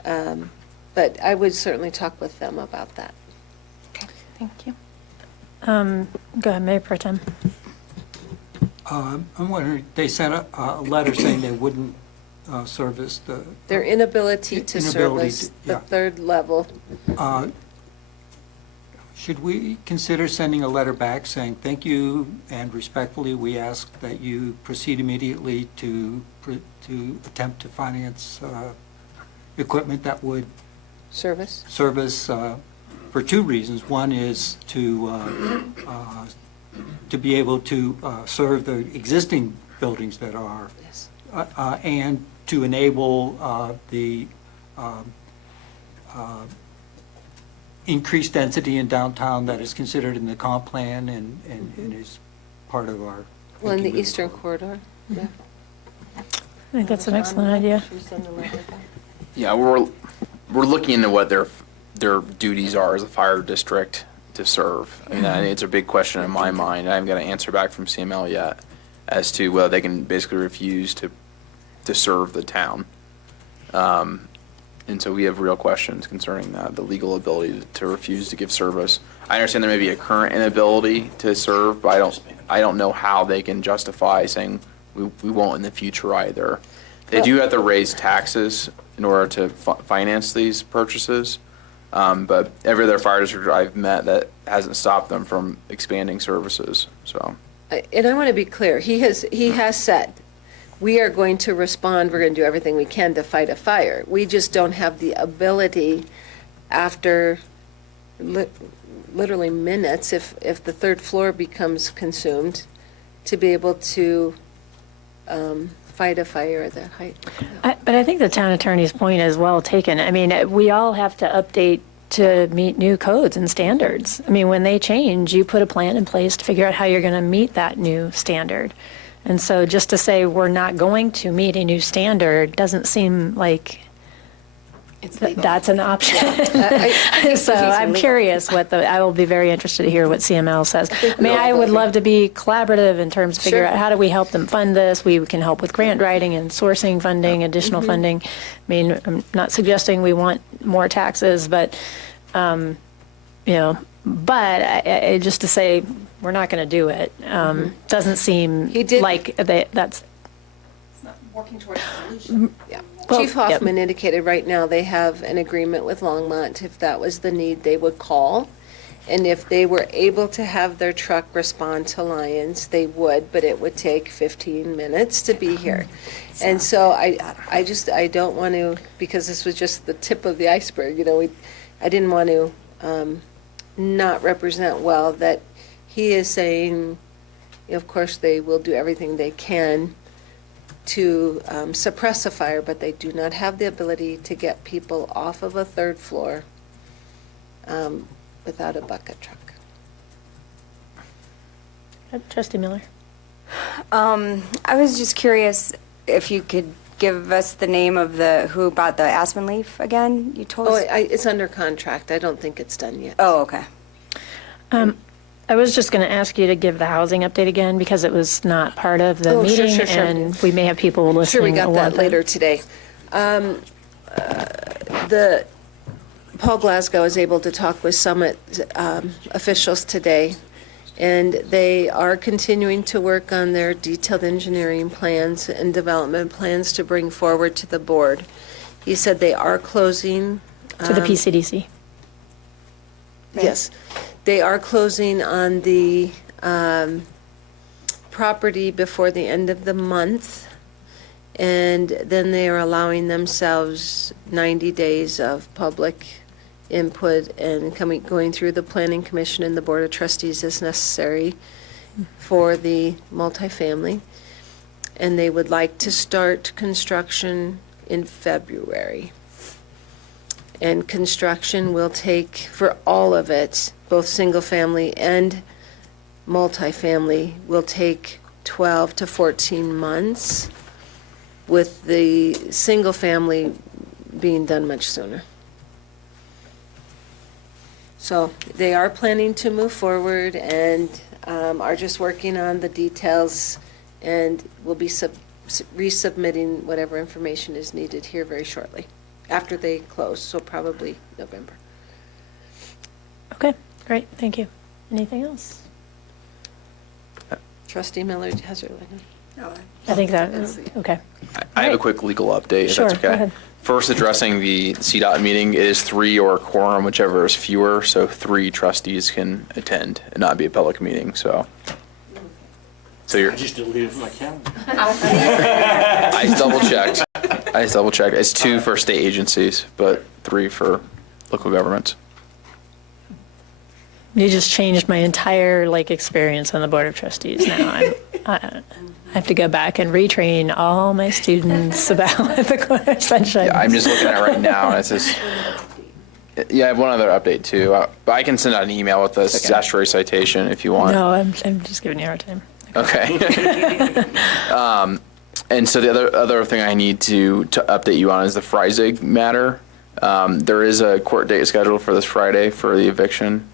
But I would certainly talk with them about that. Okay, thank you. Go ahead, Mayor Pro Tem. I'm wondering, they sent a letter saying they wouldn't service the, Their inability to Inability service to- the yeah. third level. should we consider sending a letter back saying, thank you, and respectfully, we ask that you proceed immediately to attempt to finance equipment that would Service? service for two reasons. One is to be able to serve the existing buildings that are, Yes. and to enable the increased density in downtown that is considered in the comp plan and is part of our. Well, in the thinking. eastern corridor, yeah. I think that's an excellent idea. Should we send a letter back? Yeah, we're looking into what their duties are as a fire district to serve. I mean, it's a big question in my mind. I haven't got an answer back from CML yet as to whether they can basically refuse to serve the town. And so we have real questions concerning that, the legal ability to refuse to give service. I understand there may be a current inability to serve, but I don't know how they can justify saying we won't in the future either. They do have to raise taxes in order to finance these purchases, but every other fire district I've met that hasn't stopped them from expanding services, so. And I want to be clear, he has said, we are going to respond, we're going to do everything we can to fight a fire. We just don't have the ability after literally minutes, if the third floor becomes consumed, to be able to fight a fire at that height. But I think the town attorney's point is well taken. I mean, we all have to update to meet new codes and standards. I mean, when they change, you put a plan in place to figure out how you're going to meet that new standard. And so just to say we're not going to meet a new standard doesn't seem like that's an option. So I'm curious I will be very interested to hear what CML says. I mean, I would love to be collaborative in terms of figure out how do we help them fund this. We can help with grant writing and sourcing funding, additional funding. I mean, I'm not suggesting we want more taxes, but, just to say we're not going to do it doesn't seem like that's. It's not working towards a solution. Yeah. Well, Chief Hoffman indicated right now they have an agreement with Longmont. If that was the need, they would call. And if they were able to have their truck respond to Lions, they would, but it would take 15 minutes to be here. And so I don't want to, because this was just the tip of the iceberg, I didn't want to not represent well that he is saying, of course, they will do everything they can to suppress a fire, but they do not have the ability to get people off of a third floor without a bucket truck. Trustee Miller. I was just curious if you could give us the name of who bought the aspen leaf again? You told us. It's under contract. I don't think it's done yet. Oh, okay. I was just going to ask you to give the housing update again because it was not part of the Oh, meeting, sure. and we may have people listening. Sure, we got who that want later today. Paul Glasgow is able to talk with Summit officials today, and they are continuing to work on their detailed engineering plans and development plans to bring forward to the board. He said they are closing. to the PCDC. Yes. They are closing on the property before the end of the month, and then they are allowing themselves 90 days of public input and going through the Planning Commission and the Board of Trustees as necessary for the multifamily. And they would like to start construction in February. And construction will take, for all of it, both single-family and multifamily, will take 12 to 14 months, with the single-family being done much sooner. So they are planning to move forward and are just working on the details, and will be resubmitting whatever information is needed here very shortly, after they close, so probably November. Okay, great, thank you. Anything else? Trustee Miller has her line. I think that, okay. I have a quick legal update, if Sure, that's go okay. ahead. First, addressing the CDOT meeting, it is 3 or a quorum, whichever is fewer, so 3 trustees can attend and not be a public meeting, so. So you're, I just deleted my calendar. I just double checked. It's 2 for state agencies, but 3 for local governments. You just changed my entire experience on the Board of Trustees now. I have to go back and retrain all my students about what the corner sunshine Yeah, I'm is. just looking at it right now, and it says, yeah, I have one other update too, but I can send out an email with the statutory citation if you want. No, I'm just giving you a hard time. Okay. And so the other thing I need to update you on is the Freisig matter. There is a court date scheduled for this Friday for the eviction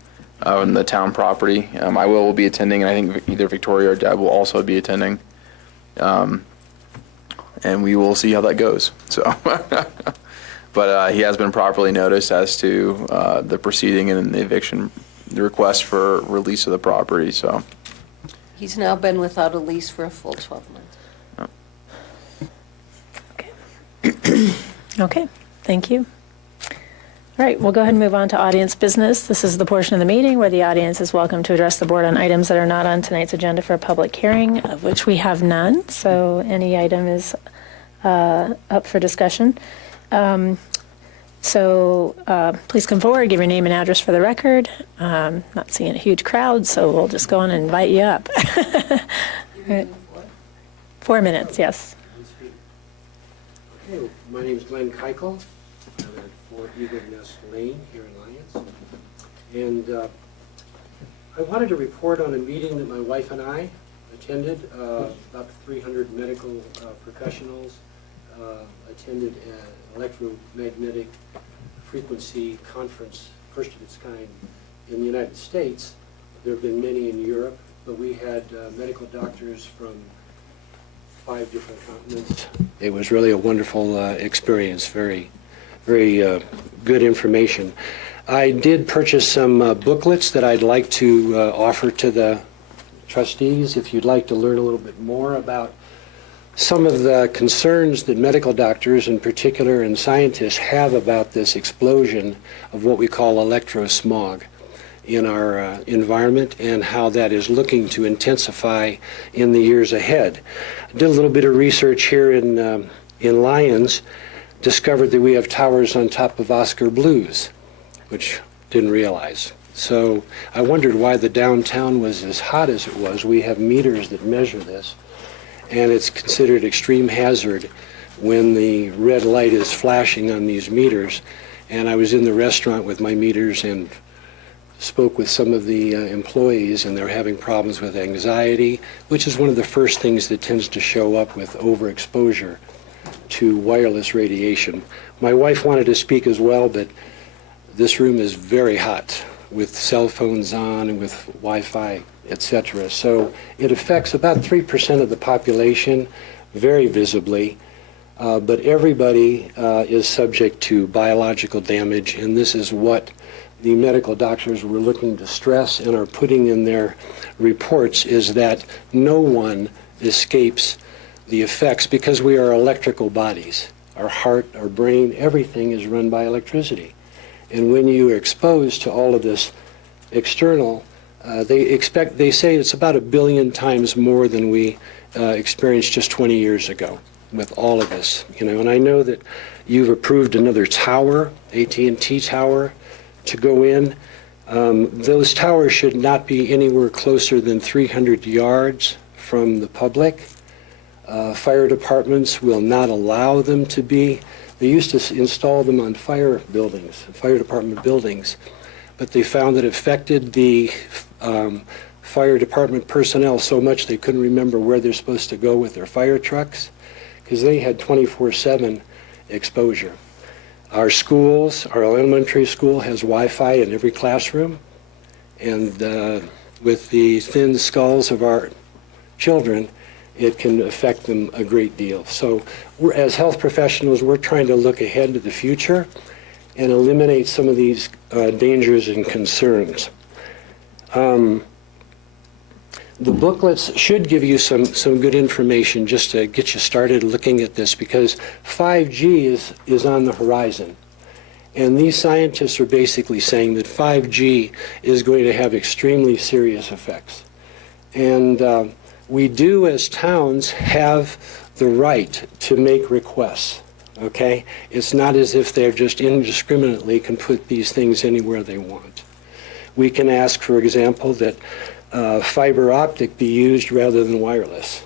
on the town property. I will be attending, and I think either Victoria or Deb will also be attending. And we will see how that goes. So, but he has been properly noticed as to the proceeding and the eviction, the request for release of the property. So, He's now been without a lease for a full 12 months. Okay, thank you. All right, we'll go ahead and move on to audience business. This is the portion of the meeting where the audience is welcome to address the board on items that are not on tonight's agenda for a public hearing, of which we have none. So any item is up for discussion. Please come forward, give your name and address for the record. Not seeing a huge crowd, so we'll just go on and invite you up. Right. 4 minutes, yes. Okay, my name is Glenn Keuchel. I'm at 4 Eagle Nest Lane here in Lyons. And I wanted to report on a meeting that my wife and I attended. About 300 medical professionals attended an electromagnetic frequency conference, first of its kind in the United States. There have been many in Europe, but we had medical doctors from 5 different continents. It was really a wonderful experience, very, very good information. I did purchase some booklets that I'd like to offer to the trustees if you'd like to learn a little bit more about some of the concerns that medical doctors in particular and scientists have about this explosion of what we call electrosmog in our environment and how that is looking to intensify in the years ahead. I did a little bit of research here in Lyons, discovered that we have towers on top of Oscar Blues, which didn't realize. So I wondered why the downtown was as hot as it was. We have meters that measure this, and it's considered extreme hazard when the red light is flashing on these meters. And I was in the restaurant with my meters and spoke with some of the employees, and they're having problems with anxiety, which is one of the first things that tends to show up with overexposure to wireless radiation. My wife wanted to speak as well, but this room is very hot with cell phones on and with Wi-Fi, etc. So it affects about 3% of the population very visibly, but everybody is subject to biological damage, and this is what the medical doctors were looking to stress and are putting in their reports, is that no one escapes the effects because we are electrical bodies. Our heart, our brain, everything is run by electricity. And when you are exposed to all of this external, they say it's about 1 billion times more than we experienced just 20 years ago with all of this. And I know that you've approved another tower, AT&T tower, to go in. Those towers should not be anywhere closer than 300 yards from the public. Fire departments will not allow them to be. They used to install them on fire department buildings, but they found that it affected the fire department personnel so much they couldn't remember where they're supposed to go with their fire trucks, because they had 24/7 exposure. Our schools, our elementary school has Wi-Fi in every classroom, and with the thin skulls of our children, it can affect them a great deal. So as health professionals, we're trying to look ahead to the future and eliminate some of these dangers and concerns. The booklets should give you some good information just to get you started looking at this, because 5G is on the horizon. And these scientists are basically saying that 5G is going to have extremely serious effects. And we do, as towns, have the right to make requests, okay? It's not as if they're just indiscriminately can put these things anywhere they want. We can ask, for example, that fiber optic be used rather than wireless,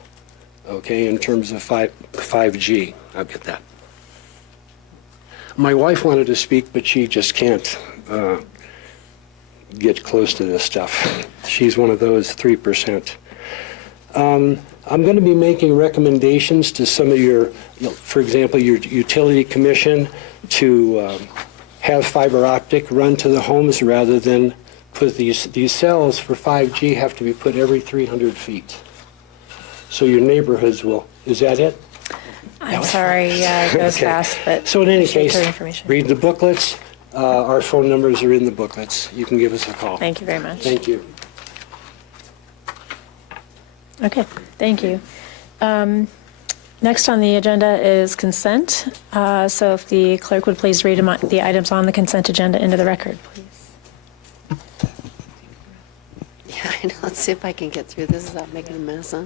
okay, in terms of 5G. I'll get that. My wife wanted to speak, but she just can't get close to this stuff. She's one of those 3%. I'm going to be making recommendations to some of your, for example, your utility commission to have fiber optic run to the homes rather than put these cells for 5G have to be put every 300 feet. So your neighborhoods will, is that it? I'm sorry, yeah, it goes Okay. fast, but. So in any appreciate case, your information. read the booklets. Our phone numbers are in the booklets. You can give us a call. Thank you very much. Thank you. Okay, thank you. Next on the agenda is consent. So if the clerk would please read the items on the consent agenda into the record, please. Yeah, I know. Let's see if I can get through this without making a mess, huh?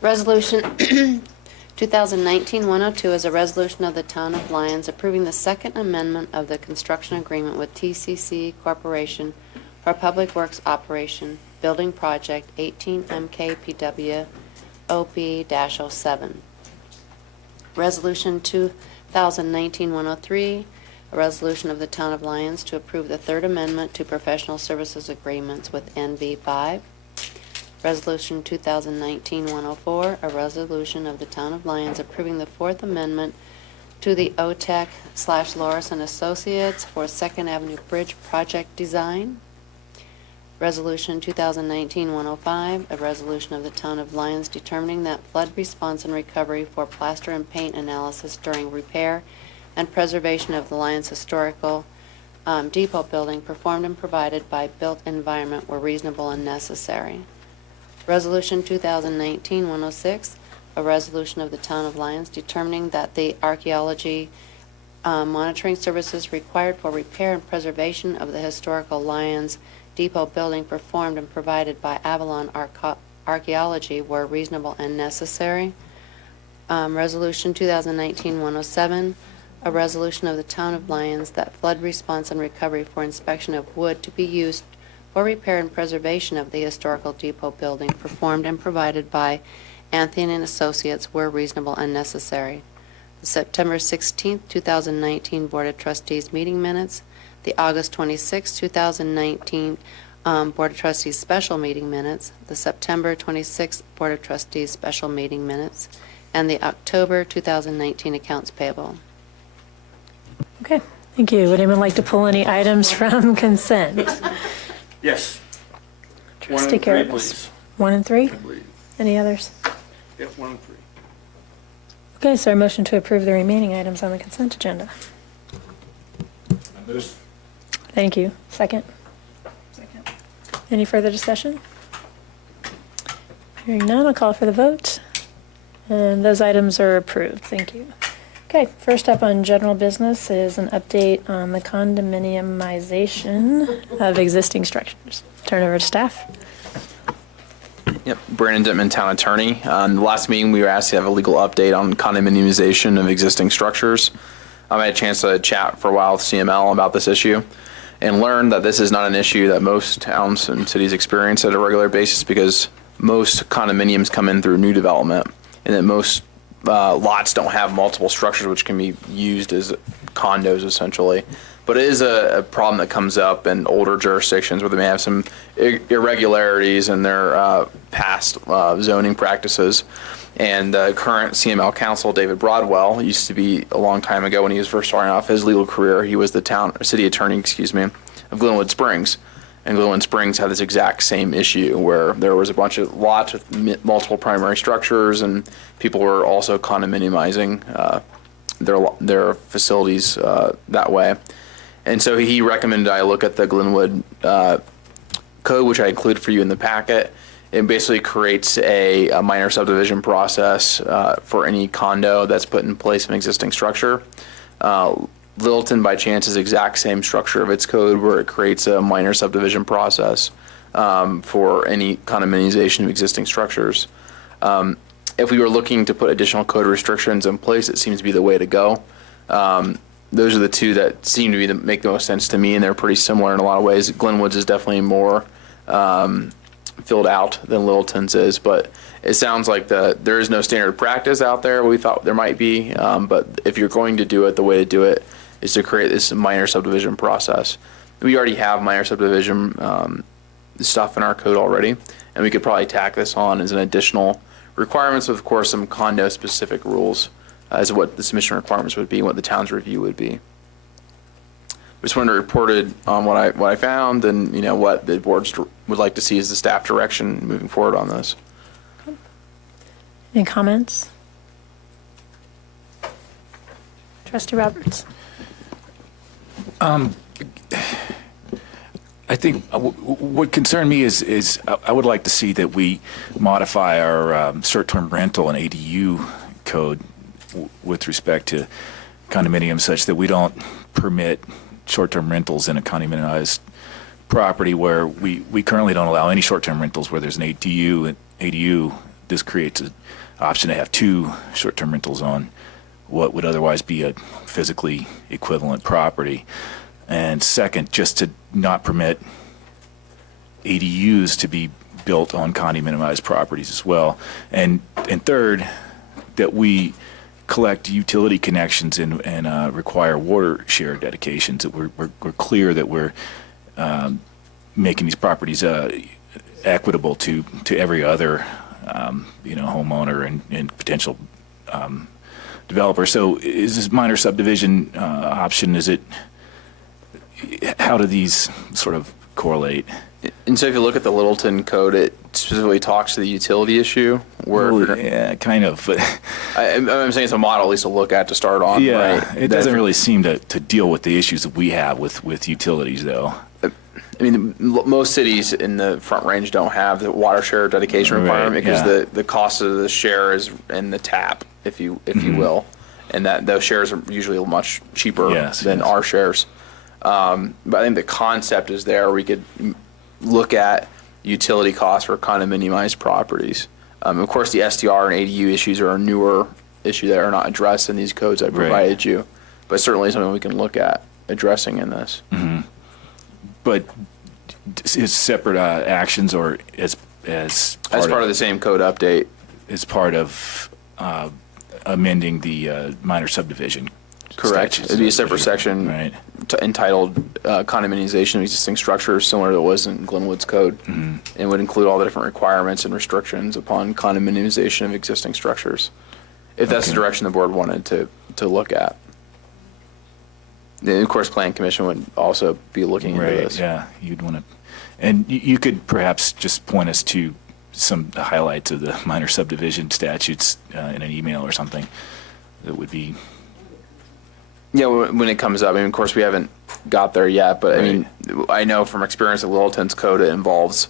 Resolution 2019-102 is a resolution of the Town of Lyons approving the Second Amendment of the construction agreement with TCC Corporation for Public Works Operation Building Project 18 MKPW OP-07. Resolution 2019-103, a resolution of the Town of Lyons to approve the Third Amendment to Professional Services Agreements with NV5. Resolution 2019-104, a resolution of the Town of Lyons approving the Fourth Amendment to the OTEC/Loris and Associates for Second Avenue Bridge project design. Resolution 2019-105, a resolution of the Town of Lyons determining that flood response and recovery for plaster and paint analysis during repair and preservation of the Lyons Historical Depot building performed and provided by Built Environment were reasonable and necessary. Resolution 2019-106, a resolution of the Town of Lyons determining that the archaeology monitoring services required for repair and preservation of the historical Lyons Depot building performed and provided by Avalon Archaeology were reasonable and necessary. Resolution 2019-107, a resolution of the Town of Lyons that flood response and recovery for inspection of wood to be used for repair and preservation of the historical depot building performed and provided by Anthony and Associates were reasonable and necessary. The September 16, 2019 Board of Trustees meeting minutes, the August 26, 2019 Board of Trustees special meeting minutes, the September 26 Board of Trustees special meeting minutes, and the October 2019 accounts payable. Okay, thank you. Would anyone like to pull any items from consent? Yes. Trustee Carabas. 1 and 3? Any others? Yep, 1 and 3. Okay, so our motion to approve the remaining items on the consent agenda. Thank you. Second? Second. Any further discussion? Hearing none, I'll call for the vote. And those items are approved. Thank you. Okay, first up on general business is an update on the condominiumization of existing structures. Turn over to staff. Yep, Brandon Dittman, Town Attorney. The last meeting, we were asked to have a legal update on condominiumization of existing structures. I had a chance to chat for a while with CML about this issue and learned that this is not an issue that most towns and cities experience at a regular basis because most condominiums come in through new development and that most lots don't have multiple structures which can be used as condos essentially. But it is a problem that comes up in older jurisdictions where they may have some irregularities in their past zoning practices. And the current CML counsel, David Broadwell, used to be a long time ago when he was first starting off his legal career. He was the city attorney, of Glenwood Springs. And Glenwood Springs had this exact same issue where there was a bunch of lots with multiple primary structures, and people were also condominiumizing their facilities that way. And so he recommended I look at the Glenwood code, which I included for you in the packet. It basically creates a minor subdivision process for any condo that's put in place of an existing structure. Littleton, by chance, is the exact same structure of its code where it creates a minor subdivision process for any condominialization of existing structures. If we were looking to put additional code restrictions in place, it seems to be the way to go. Those are the two that seem to be make the most sense to me, and they're pretty similar in a lot of ways. Glenwood's is definitely more filled out than Littleton's is, but it sounds like there is no standard practice out there. We thought there might be, but if you're going to do it, the way to do it is to create this minor subdivision process. We already have minor subdivision stuff in our code already, and we could probably tack this on as an additional requirements with, of course, some condo-specific rules as what the submission requirements would be and what the town's review would be. Just wanted to report it on what I found and what the boards would like to see as the staff direction moving forward on this. Any comments? Trustee Roberts. I think what concerned me is I would like to see that we modify our short-term rental and ADU code with respect to condominiums such that we don't permit short-term rentals in a condominiumized property where we currently don't allow any short-term rentals where there's an ADU. This creates an option to have two short-term rentals on what would otherwise be a physically equivalent property. And second, just to not permit ADUs to be built on condominiumized properties as well. And third, that we collect utility connections and require water share dedications. That we're clear that we're making these properties equitable to every other homeowner and potential developer. So is this minor subdivision option? How do these sort of correlate? And so if you look at the Littleton code, it specifically talks to the utility issue. Yeah, kind of. But I'm saying it's a model at least to look at to start on. Yeah, right? It doesn't really seem to deal with the issues that we have with utilities, though. I mean, most cities in the Front Range don't have the water share dedication requirement because the cost of the share is in the tap, if you will, and that those shares are usually much cheaper than our shares. But I think the concept is there. We could look at utility costs for condominiumized properties. Of course, the STR and ADU issues are a newer issue that are not addressed in these codes I provided you, but certainly something we can look at addressing in this. Mm-hmm. But is separate actions or as part of the same code update? As part of amending the minor subdivision. Correct. It'd be a separate section entitled condominiumization of existing structures, similar to what was in Glenwood's code, and would include all the different requirements and restrictions upon condominiumization of existing structures, if that's the direction the board wanted to look at. And of course, Plan Commission would also be looking into this. Yeah, you'd want to, and you could perhaps just point us to some highlights of the minor subdivision statutes in an email or something that would be. Yeah, when it comes up, I mean, of course, we haven't got there yet, but I mean, I know from experience at Littleton's code, it involves,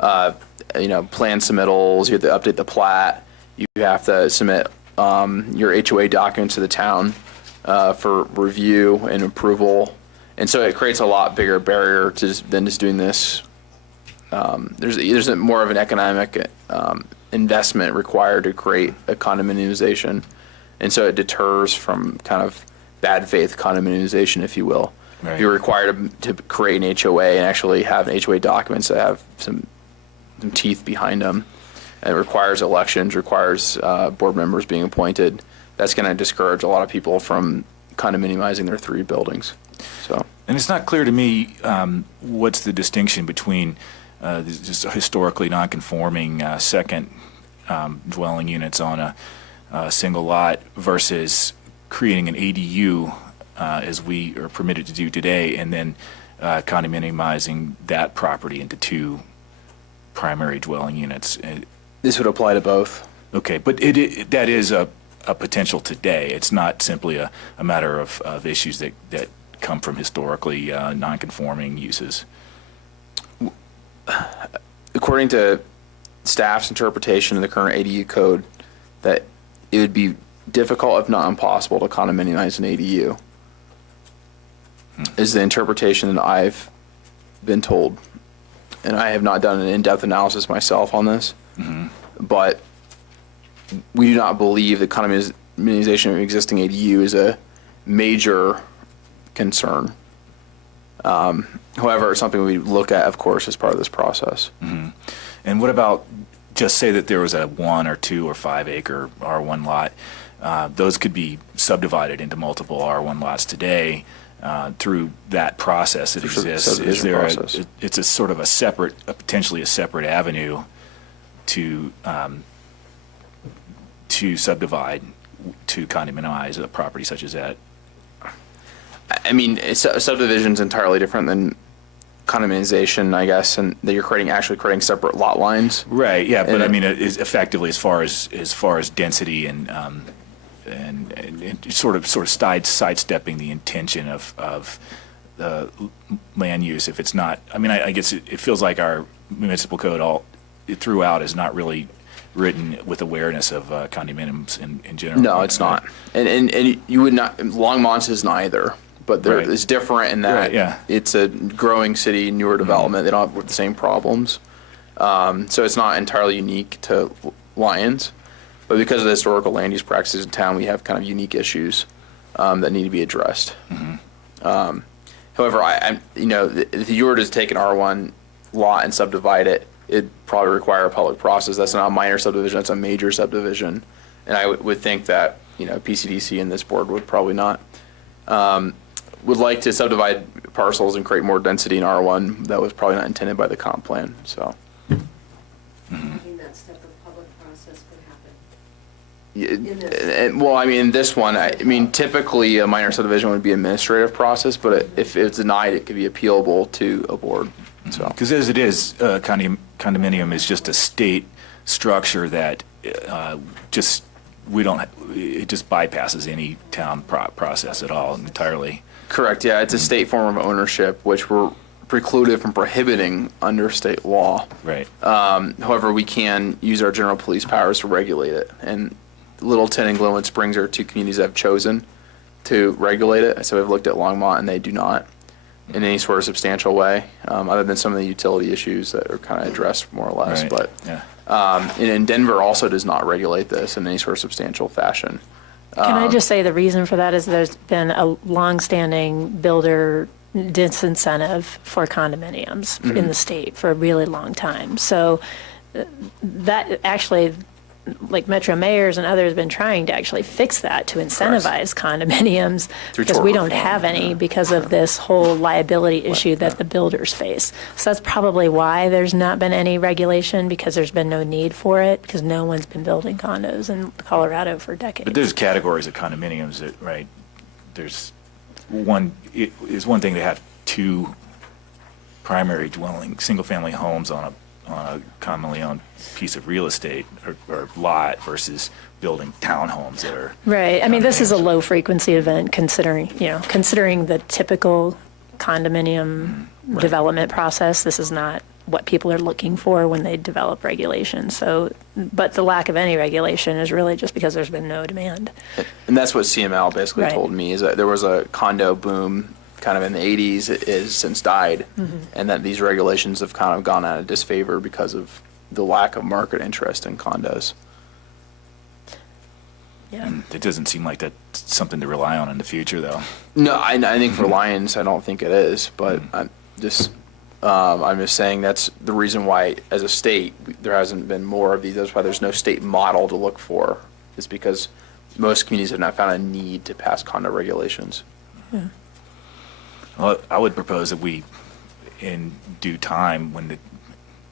plan submittals. You have to update the plat. You have to submit your HOA documents to the town for review and approval, and so it creates a lot bigger barrier than just doing this. There's more of an economic investment required to create a condominiumization, and so it deters from kind of bad faith condominiumization, if you will. Right. You're required to create an HOA and actually have an HOA documents that have some teeth behind them. And it requires elections, requires board members being appointed. That's going to discourage a lot of people from condominiumizing their 3 buildings. So. And it's not clear to me what's the distinction between these just historically non-conforming second dwelling units on a single lot versus creating an ADU as we are permitted to do today, and then condominiumizing that property into 2 primary dwelling units. This would apply to both. Okay, but that is a potential today. It's not simply a matter of issues that come from historically non-conforming uses. According to staff's interpretation of the current ADU code, that it would be difficult, if not impossible, to condominiumize an ADU. Is the interpretation that I've been told. And I have not done an in-depth analysis myself on this, but we do not believe that condominiumization of an existing ADU is a major concern. However, it's something we look at, of course, as part of this process. And what about, just say that there was a 1 or 2 or 5 acre R1 lot, those could be subdivided into multiple R1 lots today through that process that exists. Is there it's a sort of a separate, potentially a separate avenue to subdivide, to condominiumize a property such as that? I mean, subdivision is entirely different than condominiumization, I guess, and that you're actually creating separate lot lines. Right. Yeah, but I mean, it is effectively as far as density and sort of sidestepping the intention of the land use. If it's not, I mean, I guess it feels like our municipal code throughout is not really written with awareness of condominiums in general. No, it's not, and you would not. Longmont's isn't either. But it's different in that it's a growing city, newer development. They don't have the same problems. So it's not entirely unique to Lyons. But because of the historical land use practices in town, we have kind of unique issues that need to be addressed. However, if you were to take an R1 lot and subdivide it, it'd probably require a public process. That's not a minor subdivision, that's a major subdivision. And I would think that, PCDC and this board would probably not. Would like to subdivide parcels and create more density in R1. That was probably not intended by the comp plan, so. Having that step of public process could happen. Well, I mean, this one, typically a minor subdivision would be an administrative process, but if it's denied, it could be appealable to a board, so. Because as it is, condominium is just a state structure that it just bypasses any town process at all entirely. Correct, yeah, it's a state form of ownership, which we're precluded from prohibiting under state law. Right. However, we can use our general police powers to regulate it. And Littleton and Glenwood Springs are 2 communities that have chosen to regulate it. So we've looked at Longmont, and they do not in any sort of substantial way, other than some of the utility issues that are kind of addressed more or less. Right. But yeah. And Denver also does not regulate this in any sort of substantial fashion. Can I just say the reason for that is there's been a longstanding builder disincentive for condominiums in the state for a really long time. So that actually, like Metro mayors and others have been trying to actually fix that to incentivize condominiums because we don't have any because of this whole liability issue that the builders face. So that's probably why there's not been any regulation, because there's been no need for it, because no one's been building condos in Colorado for decades. But there's categories of condominiums that, right, there's one, it's one thing to have 2 primary dwelling, single-family homes on a commonly owned piece of real estate or lot versus building townhomes that are. Right. I mean, this is a low frequency event considering the typical condominium development process. This is not what people are looking for when they develop regulations. So, but the lack of any regulation is really just because there's been no demand. And that's what CML basically told me, is that there was a condo boom kind of in the 80s, it is since died, and that these regulations have kind of gone out of disfavor because of the lack of market interest in condos. Yeah. And it doesn't seem like that's something to rely on in the future, though. No, I think for Lions, I don't think it is, but I'm just saying that's the reason why, as a state, there hasn't been more of these. That's why there's no state model to look for. It's because most communities have not found a need to pass condo regulations. Yeah. Well, I would propose that we, in due time, when the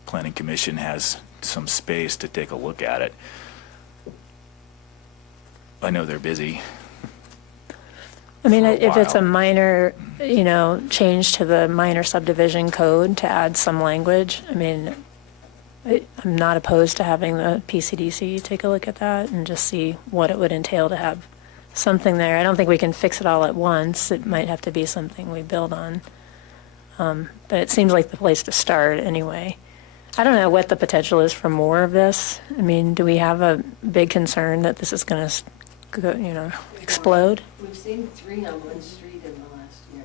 planning commission has some space to take a look at it. I know they're busy. I mean, for a if it's a while. minor, change to the minor subdivision code to add some language, I mean, I'm not opposed to having the PCDC take a look at that and just see what it would entail to have something there. I don't think we can fix it all at once. It might have to be something we build on. But it seems like the place to start anyway. I don't know what the potential is for more of this. I mean, do we have a big concern that this is going to, explode? We've seen 3 on one street in the last year.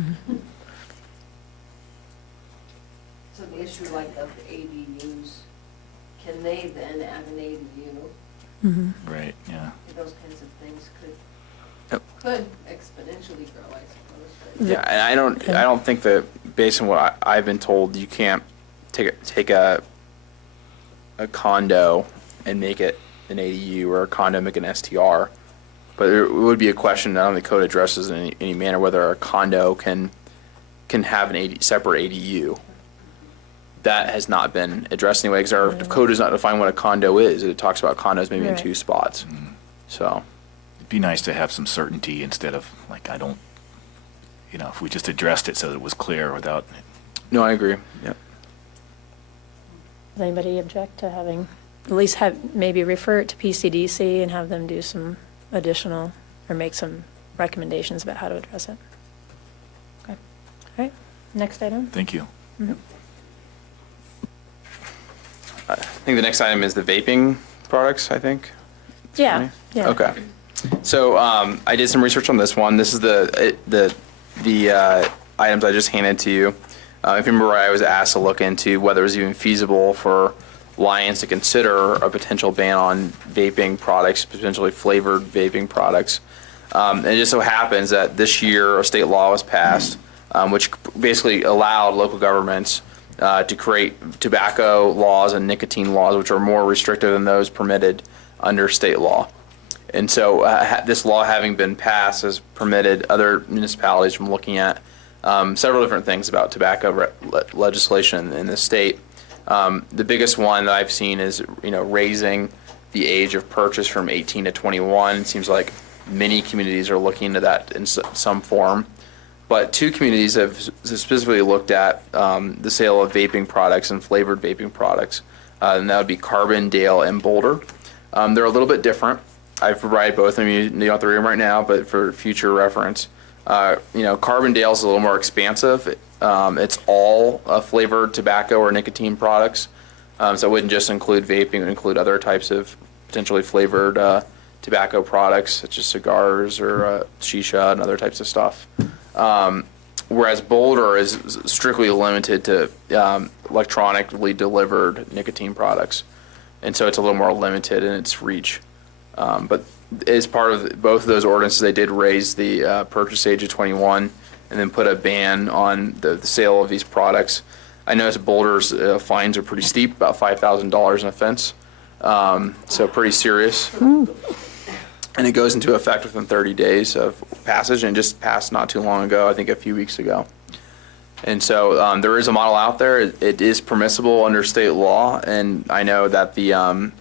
Mm-hmm. So the issue like of ADUs, can they then add an ADU? Mm-hmm. Right, yeah. Those kinds of things Yep. could exponentially grow, I suppose. But Yeah, and I don't think that based on what I've been told, you can't take a condo and make it an ADU or a condo make an STR. But there would be a question, I don't think the code addresses in any manner whether a condo can have an separate ADU. That has not been addressed anyway, because our code does not define what a condo is. It talks about condos maybe in Right. 2 spots. So, It'd be nice to have some certainty instead of, like, if we just addressed it so that it was clear without, no, I agree. Yep. Does anybody object to having, at least maybe refer it to PCDC and have them do some additional, or make some recommendations about how to address it? Okay. All right, next item. thank you. I think the next item is the vaping products, I think. Yeah, yeah. Okay. So I did some research on this one. This is the items I just handed to you. If you remember, I was asked to look into whether it was even feasible for Lions to consider a potential ban on vaping products, potentially flavored vaping products. And it just so happens that this year a state law was passed, which basically allowed local governments to create tobacco laws and nicotine laws, which are more restrictive than those permitted under state law. And so this law having been passed has permitted other municipalities from looking at several different things about tobacco legislation in the state. The biggest one that I've seen is raising the age of purchase from 18 to 21. It seems like many communities are looking into that in some form. But 2 communities have specifically looked at the sale of vaping products and flavored vaping products, and that would be Carbondale and Boulder. They're a little bit different. I've provided both of them. You don't have to read them right now, but for future reference, Carbondale is a little more expansive. It's all flavored tobacco or nicotine products, so it wouldn't just include vaping; it would include other types of potentially flavored tobacco products, such as cigars or shisha and other types of stuff. Whereas Boulder is strictly limited to electronically delivered nicotine products, and so it's a little more limited in its reach. But as part of both of those ordinances, they did raise the purchase age of 21 and then put a ban on the sale of these products. I noticed Boulder's fines are pretty steep, about $5,000 an offense, so pretty serious. And it goes into effect within 30 days of passage, and just passed not too long ago, I think a few weeks ago. And so there is a model out there. It is permissible under state law, and I know that the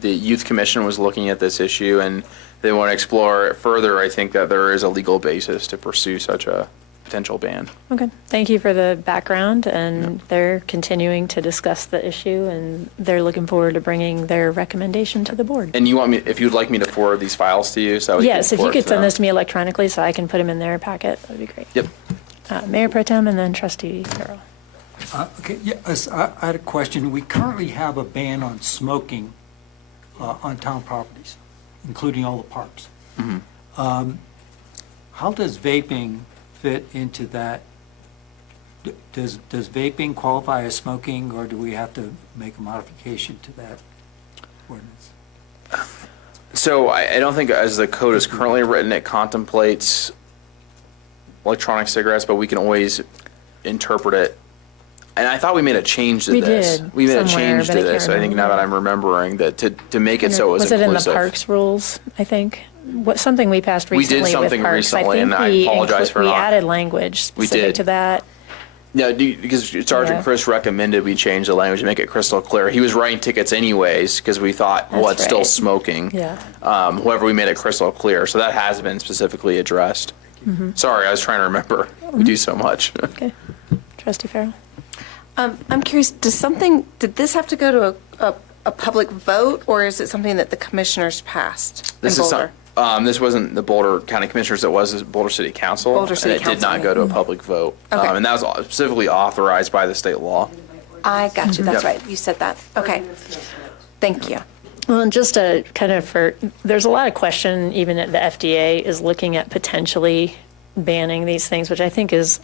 Youth Commission was looking at this issue, and they want to explore it further. I think that there is a legal basis to pursue such a potential ban. Okay, thank you for the background, and they're continuing to discuss the issue, and they're looking forward to bringing their recommendation to the board. And you want me, if you'd like me to forward these files to you, so we Yes, can if you forward could to send them. this to me electronically so I can put them in their packet, that would be great. Yep. Mayor Pro Tem and then Trustee Farrell. Okay, yes, I had a question. We currently have a ban on smoking on town properties, including all the parks. How does vaping fit into that? Does vaping qualify as smoking, or do we have to make a modification to that ordinance? So I don't think as the code is currently written, it contemplates electronic cigarettes, but we can always interpret it. And I thought we made a change to We this. did We made a somewhere, change but to I can't this. I think now that I'm remembering that to make it so it was it in the inclusive. parks rules, I think? Something we passed We did recently with something parks. recently, and I apologize for we not- added language We specific did. to that. Yeah, because Sergeant Yeah. Chris recommended we change the language to make it crystal clear. He was writing tickets anyways because we thought, well, That's it's still right. smoking. Yeah. However, we made it crystal clear, so that has been specifically addressed. Sorry, I was trying to remember. We do so much. Okay. Trustee Farrell? I'm curious, did this have to go to a public vote, or is it something that the commissioners passed in This is Boulder? this wasn't the Boulder County Commissioners, it was the Boulder City Council. Boulder City and it did Council. not go to a public vote. Okay. And that was specifically authorized by the state law. I got you, that's Yep. right, you said that. Okay. Thank you. Well, and just to kind of there's a lot of question, even at the FDA is looking at potentially banning these things, which I think is,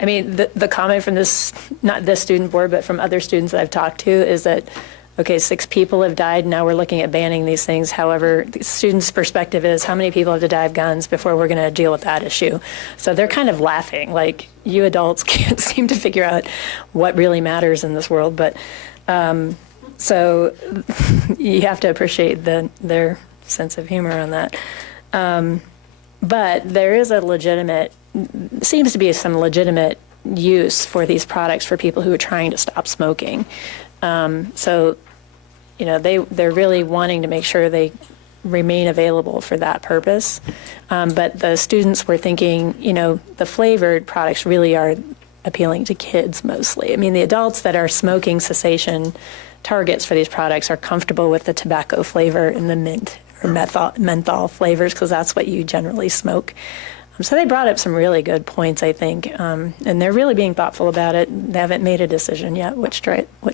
I mean, the comment from this, not this student board, but from other students that I've talked to is that, okay, 6 people have died, now we're looking at banning these things. However, the students' perspective is how many people have to die of guns before we're going to deal with that issue? So they're kind of laughing, like, you adults can't seem to figure out what really matters in this world. But so you have to appreciate their sense of humor on that. But there is seems to be some legitimate use for these products for people who are trying to stop smoking. So, you know, they're really wanting to make sure they remain available for that purpose. But the students were thinking, you know, the flavored products really are appealing to kids mostly. I mean, the adults that are smoking cessation targets for these products are comfortable with the tobacco flavor and the mint or menthol flavors because that's what you generally smoke. So they brought up some really good points, I think, and they're really being thoughtful about it. They haven't made a decision yet what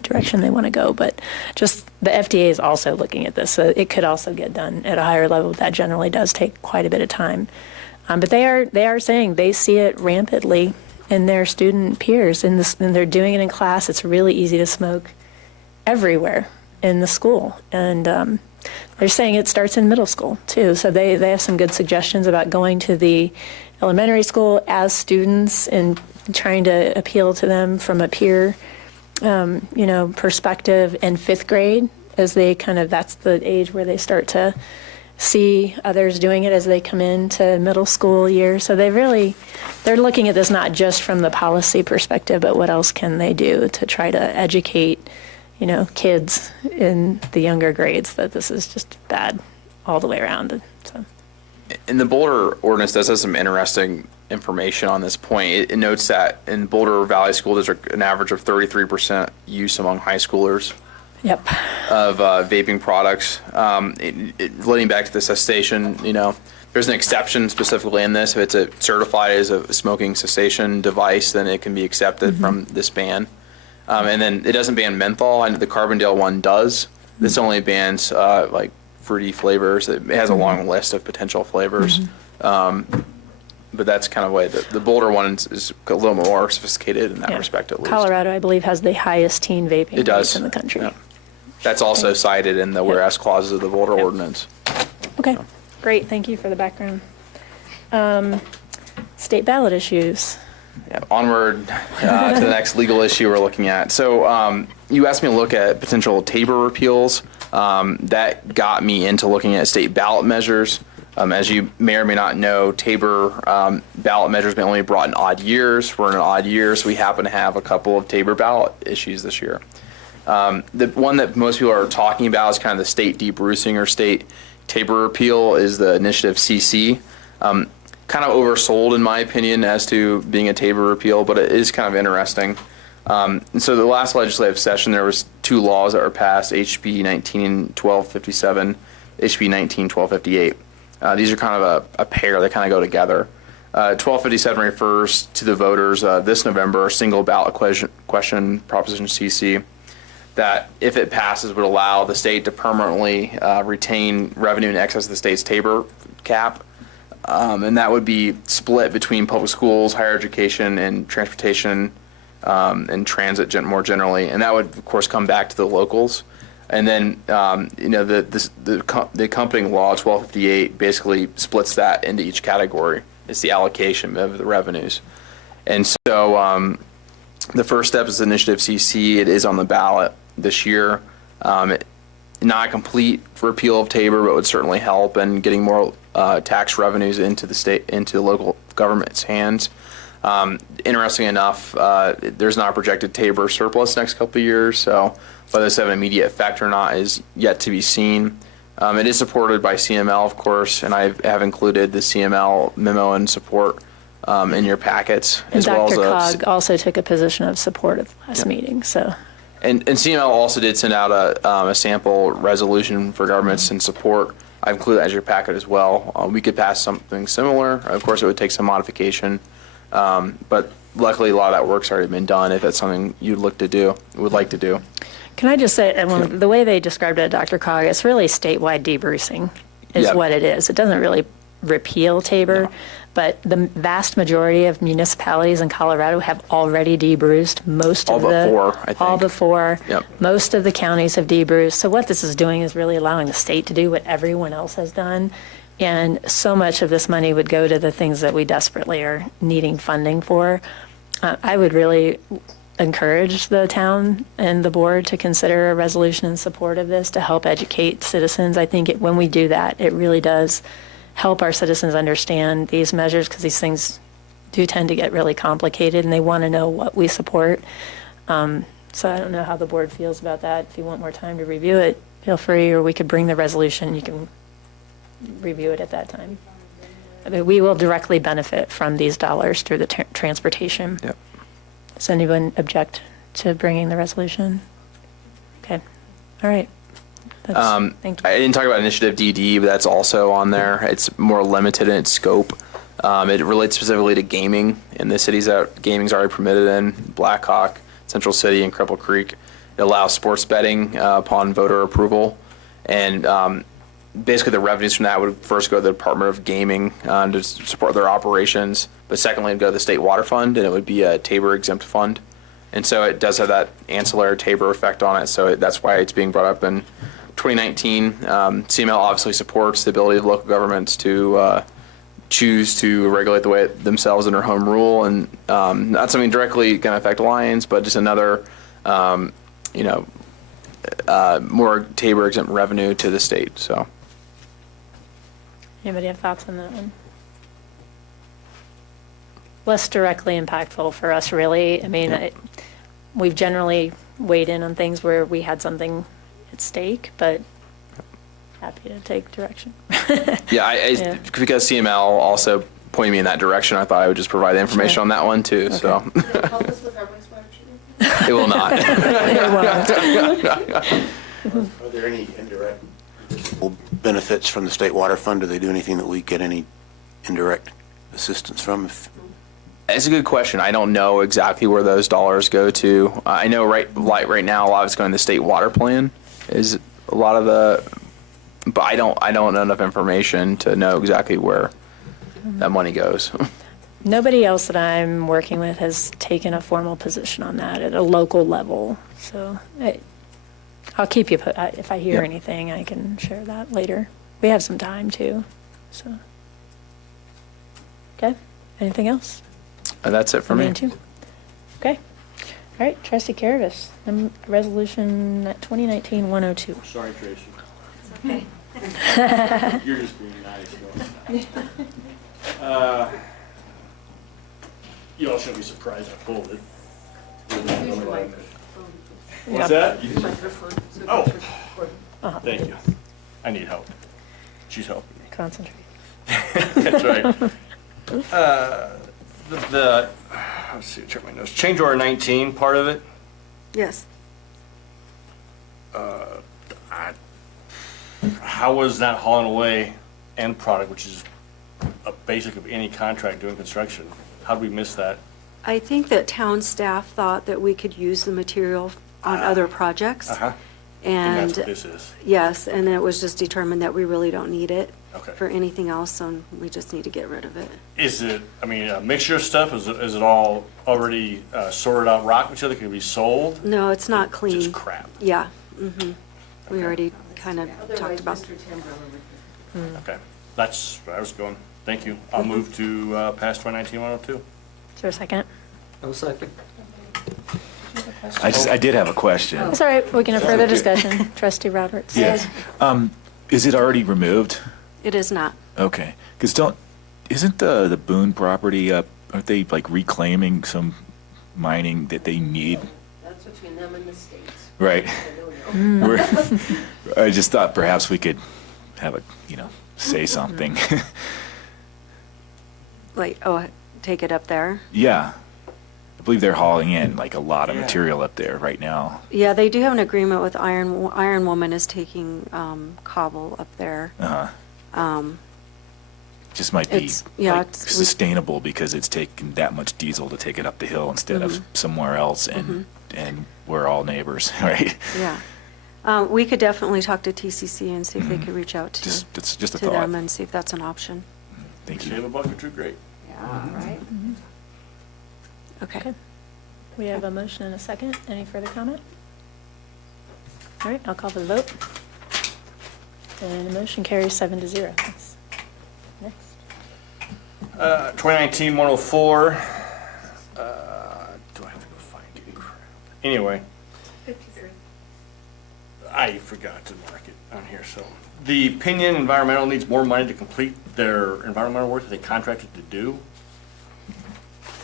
direction they want to go, but just the FDA is also looking at this, so it could also get done at a higher level. That generally does take quite a bit of time, but they are saying they see it rampantly in their student peers, and they're doing it in class. It's really easy to smoke everywhere in the school, and they're saying it starts in middle school, too. So they have some good suggestions about going to the elementary school as students and trying to appeal to them from a peer, perspective in 5th grade as they that's the age where they start to see others doing it as they come into middle school years. So they're looking at this not just from the policy perspective, but what else can they do to try to educate kids in the younger grades that this is just bad all the way around. So. And the Boulder ordinance does have some interesting information on this point. It notes that in Boulder Valley School District, an average of 33% use among high schoolers. Yep. Of vaping products. Relating back to the cessation, there's an exception specifically in this. If it's certified as a smoking cessation device, then it can be accepted from this ban. And then it doesn't ban menthol. I know the Carbondale one does. This only bans like fruity flavors. It has a long list of potential flavors. But that's kind of the way the Boulder one is a little more sophisticated in that respect, at least. Colorado, I believe, has the highest teen vaping rates in the country. Yeah. That's also cited in the whereas clauses of the Boulder ordinance. Okay, great. Thank you for the background. State ballot issues. Yeah, onward to the next legal issue we're looking at. So you asked me to look at potential Tabor repeals. That got me into looking at state ballot measures. As you may or may not know, Tabor ballot measures been only brought in odd years. We're in an odd year, so we happen to have a couple of Tabor ballot issues this year. The one that most people are talking about is kind of the state debrucing or state Tabor repeal is the initiative CC. Kind of oversold in my opinion as to being a Tabor repeal, but it is kind of interesting. And so the last legislative session, there was 2 laws that were passed, HB 19-1257, HB 19-1258. These are kind of a pair, they kind of go together. 1257 refers to the voters this November, single ballot question, Proposition CC, that if it passes would allow the state to permanently retain revenue in excess of the state's Tabor cap. And that would be split between public schools, higher education, and transportation and transit more generally. And that would, of course, come back to the locals. And then, the accompanying law, 1258, basically splits that into each category. It's the allocation of the revenues. And so the first step is Initiative CC. It is on the ballot this year. Not a complete repeal of Tabor, but would certainly help in getting more tax revenues into the state, into local government's hands. Interesting enough, there's not a projected Tabor surplus next couple of years, so whether this have an immediate effect or not is yet to be seen. It is supported by CML, of course, and I have included the CML memo and support in your packets. And as well Dr. as Cog also took a position of support at the last meeting, so. And CML also did send out a sample resolution for governments in support. I've included that as your packet as well. We could pass something similar. Of course, it would take some modification, but luckily a lot of that work's already been done. If that's something you'd would like to do. Can I just say, the way they described it, Dr. Cog, it's really statewide debrucing is Yep. what it is. It doesn't really repeal Tabor, No. but the vast majority of municipalities in Colorado have already debruced most of the... All but 4, I think. All but 4. Yep. Most of the counties have debruced. So what this is doing is really allowing the state to do what everyone else has done. And so much of this money would go to the things that we desperately are needing funding for. I would really encourage the town and the board to consider a resolution in support of this to help educate citizens. I think when we do that, it really does help our citizens understand these measures, because these things do tend to get really complicated and they want to know what we support. So I don't know how the board feels about that. If you want more time to review it, feel free, or we could bring the resolution. You can review it at that time. I mean, we will directly benefit from these dollars through the transportation. Yep. Does anyone object to bringing the resolution? Okay. All right. Thank you. I didn't talk about Initiative DD, but that's also on there. It's more limited in its scope. It relates specifically to gaming in the cities that gaming's already permitted in: Blackhawk, Central City, and Cripple Creek. It allows sports betting upon voter approval, and basically the revenues from that would first go to the Department of Gaming to support their operations, but secondly it'd go to the State Water Fund, and it would be a Tabor exempt fund. And so it does have that ancillary Tabor effect on it, so that's why it's being brought up in 2019. CML obviously supports the ability of local governments to choose to regulate the way themselves under home rule, and not something directly going to affect Lions, but just another, more Tabor exempt revenue to the state. So. Anybody have thoughts on that one? Less directly impactful for us, really. I mean, we've generally weighed in on things where we had something at stake, but happy to take direction. Yeah, because CML also pointed me in that direction, I thought I would just provide the information on that one too. Okay. So. Does it help us with our wastewater treatment? It will not. Are there any indirect benefits from the State Water Fund? Do they do anything that we get any indirect assistance from? It's a good question. I don't know exactly where those dollars go to. I know right now a lot of it's going to the state water plan. Is a lot of the, but I don't know enough information to know exactly where that money goes. Nobody else that I'm working with has taken a formal position on that at a local level. So I'll keep you, if I hear anything, I can share that later. We have some time too, so. Okay, anything else? That's it for me. Okay. All right, Trustee Caravis, Resolution 2019-102. Sorry, Tracy. Okay. You're just being nice. No, you all shouldn't be surprised I pulled it. What's that? Oh, thank you. I need help. She's helping me. Concentrate. That's right. Let's see, check my notes. Change order 19, part of it. Yes. How was that hauling away end product, which is a basic of any contract doing construction? How did we miss that? I think that town staff thought that we could use the material on other projects. And that's what this is. Yes, and it was just determined that we really don't need it Okay. for anything else, and we just need to get rid of it. Is it, a mixture of stuff? Is it all already sorted out rock material that can be sold? No, it's not clean. Just crap. Yeah. Mm-hmm. We already kind of talked about. Okay, that's where I was going. Thank you. I'll move to pass 2019-102. Is there a second? No second. I did have a question. That's all right, we can have further discussion. Trustee Roberts? Yes. Is it already removed? It is not. Okay. Because isn't the Boone property up, aren't they like reclaiming some mining that they need? That's between them and the states. Right. We're- I just thought perhaps we could have say something. Like, take it up there? Yeah. I believe they're hauling in like a lot of material up there right now. Yeah, they do have an agreement with Iron Woman is taking cobble up there. Just might be it's sustainable because it's taking that much diesel to take it up the hill instead of somewhere else, and we're all neighbors, right? Yeah. We could definitely talk to TCC and see if they could reach out to It's just a to thought. them and see if that's an option. Thank Save you. a buck or two, great. Yeah, right? Okay. We have a motion and a second. Any further comment? All right, I'll call for the vote. And the motion carries 7-0. Thanks. Next. 2019-104. Do I have to go find you? Crap. Anyway. 53. I forgot to mark it on here, so. The Pinion Environmental needs more money to complete their environmental work that they contracted to do.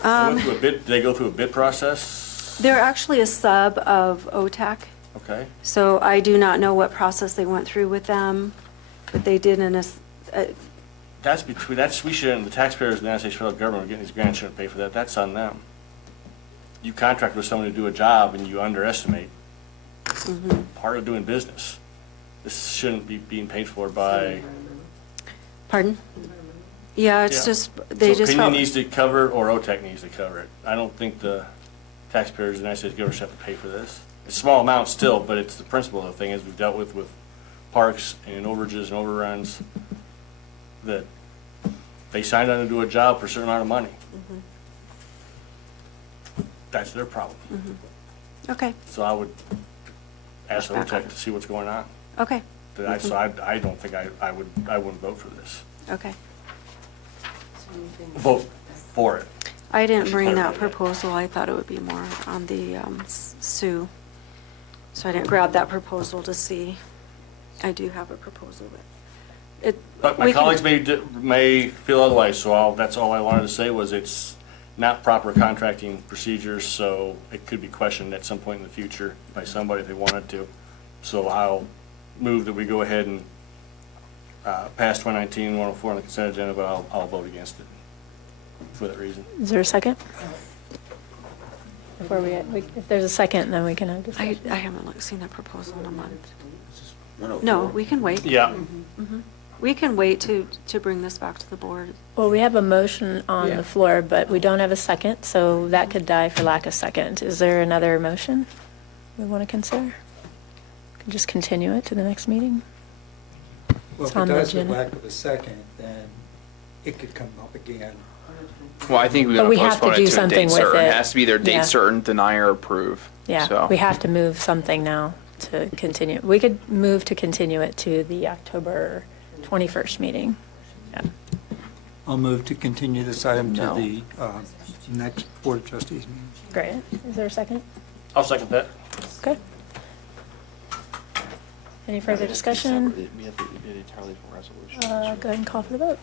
Did they go through a bid process? They're actually a sub of OTAC, Okay. so I do not know what process they went through with them, but they did We shouldn't, the taxpayers of the United States federal government getting these grants shouldn't pay for that. That's on them. You contract with someone to do a job and you underestimate. Part of doing business. This shouldn't be being paid for by. Pardon? Yeah, it's Yeah. just, they So just Pinion felt, needs to cover it or OTEC needs to cover it. I don't think the taxpayers of the United States government should have to pay for this. It's a small amount still, but it's the principle of the thing is we've dealt with parks and overages and overruns that they signed on to do a job for a certain amount of money. That's their problem. okay, So I would ask Back on OTEC to see what's going on. okay, So I don't think I wouldn't vote for this. okay. Vote for it. I didn't bring that Clarify that. proposal, I thought it would be more on the Sioux. So I didn't grab that proposal to see. I do have a proposal, but But my we can- colleagues may feel otherwise, so that's all I wanted to say was it's not proper contracting procedures, so it could be questioned at some point in the future by somebody if they wanted to. So I'll move that we go ahead and pass 2019-104 on the consent agenda, but I'll vote against it for that reason. Is there a second? Before if there's a second, then we can have I discussion. haven't seen that proposal in a month. 104. No, we can wait. Yeah. We can wait to bring this back to the board. Well, we have a motion on Yeah. the floor, but we don't have a second, so that could die for lack of second. Is there another motion we want to consider? Can just continue it to the next meeting? Well, It's if on it the does with agenda. lack of a second, then it could come up again. Well, I think we're But going we to have to postpone do it to a something date with certain. it. It has to be either Yeah. date certain, deny, or approve. Yeah, So- we have to move something now to continue. We could move to continue it to the October 21st meeting. Yeah. I'll move to continue this item to No. the next Board of Trustees meeting. Great. Is there a second? I'll second that. Okay. Any further discussion? We have to do an entirely different resolution. Go ahead and call for the vote.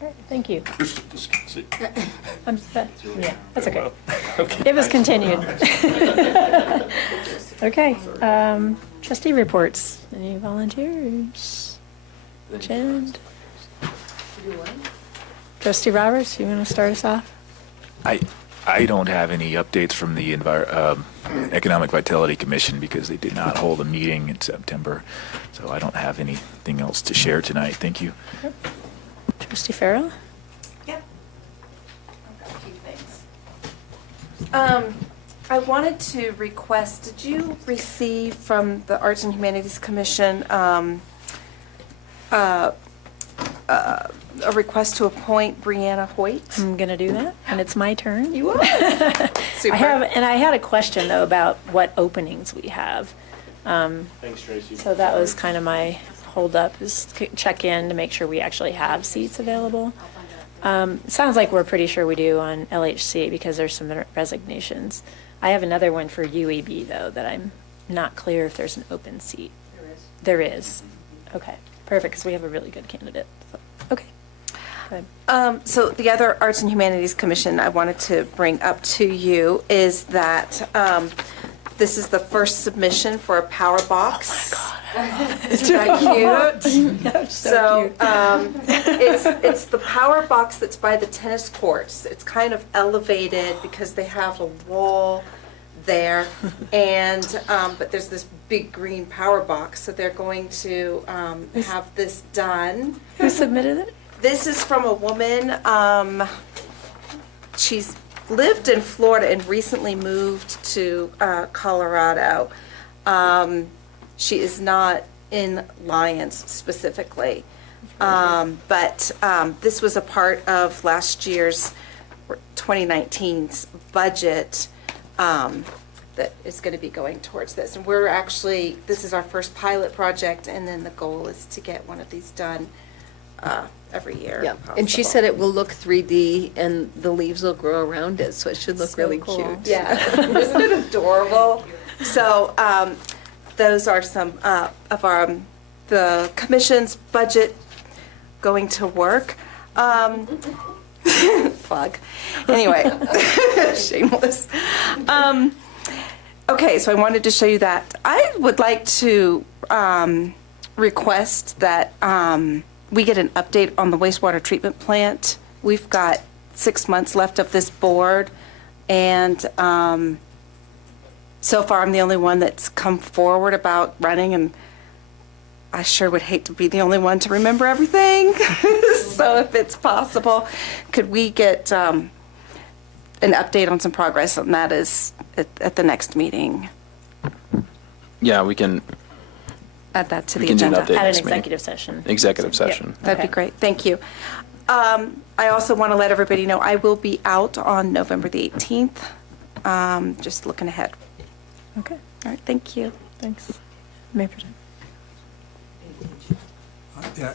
All right, thank you. Yeah, that's okay. It was continued. Okay, trustee reports. Any volunteers? Jen? Trustee Roberts, you want to start us off? I don't have any updates from the Economic Vitality Commission because they did not hold a meeting in September. So I don't have anything else to share tonight. Thank you. Trustee Farrell? Yep. I've got a few things. I wanted to request, did you receive from the Arts and Humanities Commission a request to appoint Brianna Hoyt? I'm going to do that, and it's my turn. You are? Super. I had a question, though, about what openings we have. Thanks, Tracy. So that was kind of my holdup, is check in to make sure we actually have seats available. Sounds like we're pretty sure we do on LHC because there's some resignations. I have another one for UEB though that I'm not clear if there's an open seat. There is. Okay, perfect, because we have a really good candidate. So, okay. Good. So the other Arts and Humanities Commission I wanted to bring up to you is that this is the first submission for a power box. Oh my God. Isn't that cute? So it's the power box that's by the tennis courts. It's kind of elevated because they have a wall there, and but there's this big green power box, so they're going to have this done. Who submitted it? This is from a woman. She's lived in Florida and recently moved to Colorado. She is not in Lyons specifically, but this was a part of last year's 2019's budget that is going to be going towards this. And we're actually, this is our first pilot project, and then the goal is to get one of these done every year. Yeah, if and she possible. said it will look 3D and the leaves will grow around it, so it should look So really cool. cute. Yeah, isn't it adorable? So those are some of our the commission's budget going to work. Plug. Anyway, shameless. Okay, so I wanted to show you that. I would like to request that we get an update on the wastewater treatment plant. We've got 6 months left of this board, and so far I'm the only one that's come forward about running, and I sure would hate to be the only one to remember everything. So if it's possible, could we get an update on some progress on that is at the next meeting? Yeah, we can Add that to We the can do an agenda. update. At an next meeting. executive session. executive session. That'd be Okay. great, thank you. I also want to let everybody know I will be out on November the 18th, just looking ahead. Okay, All right, thank you. thanks. Mayor Pro Tem. Yeah,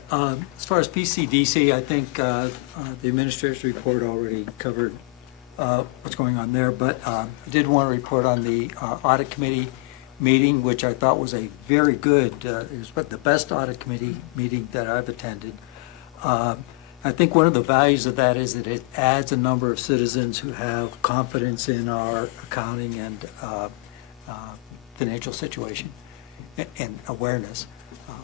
as far as PCDC, I think the administrator's report already covered what's going on there, but I did want to report on the audit committee meeting, which I thought was a very good, it was the best audit committee meeting that I've attended. I think one of the values of that is that it adds a number of citizens who have confidence in our accounting and financial situation and awareness,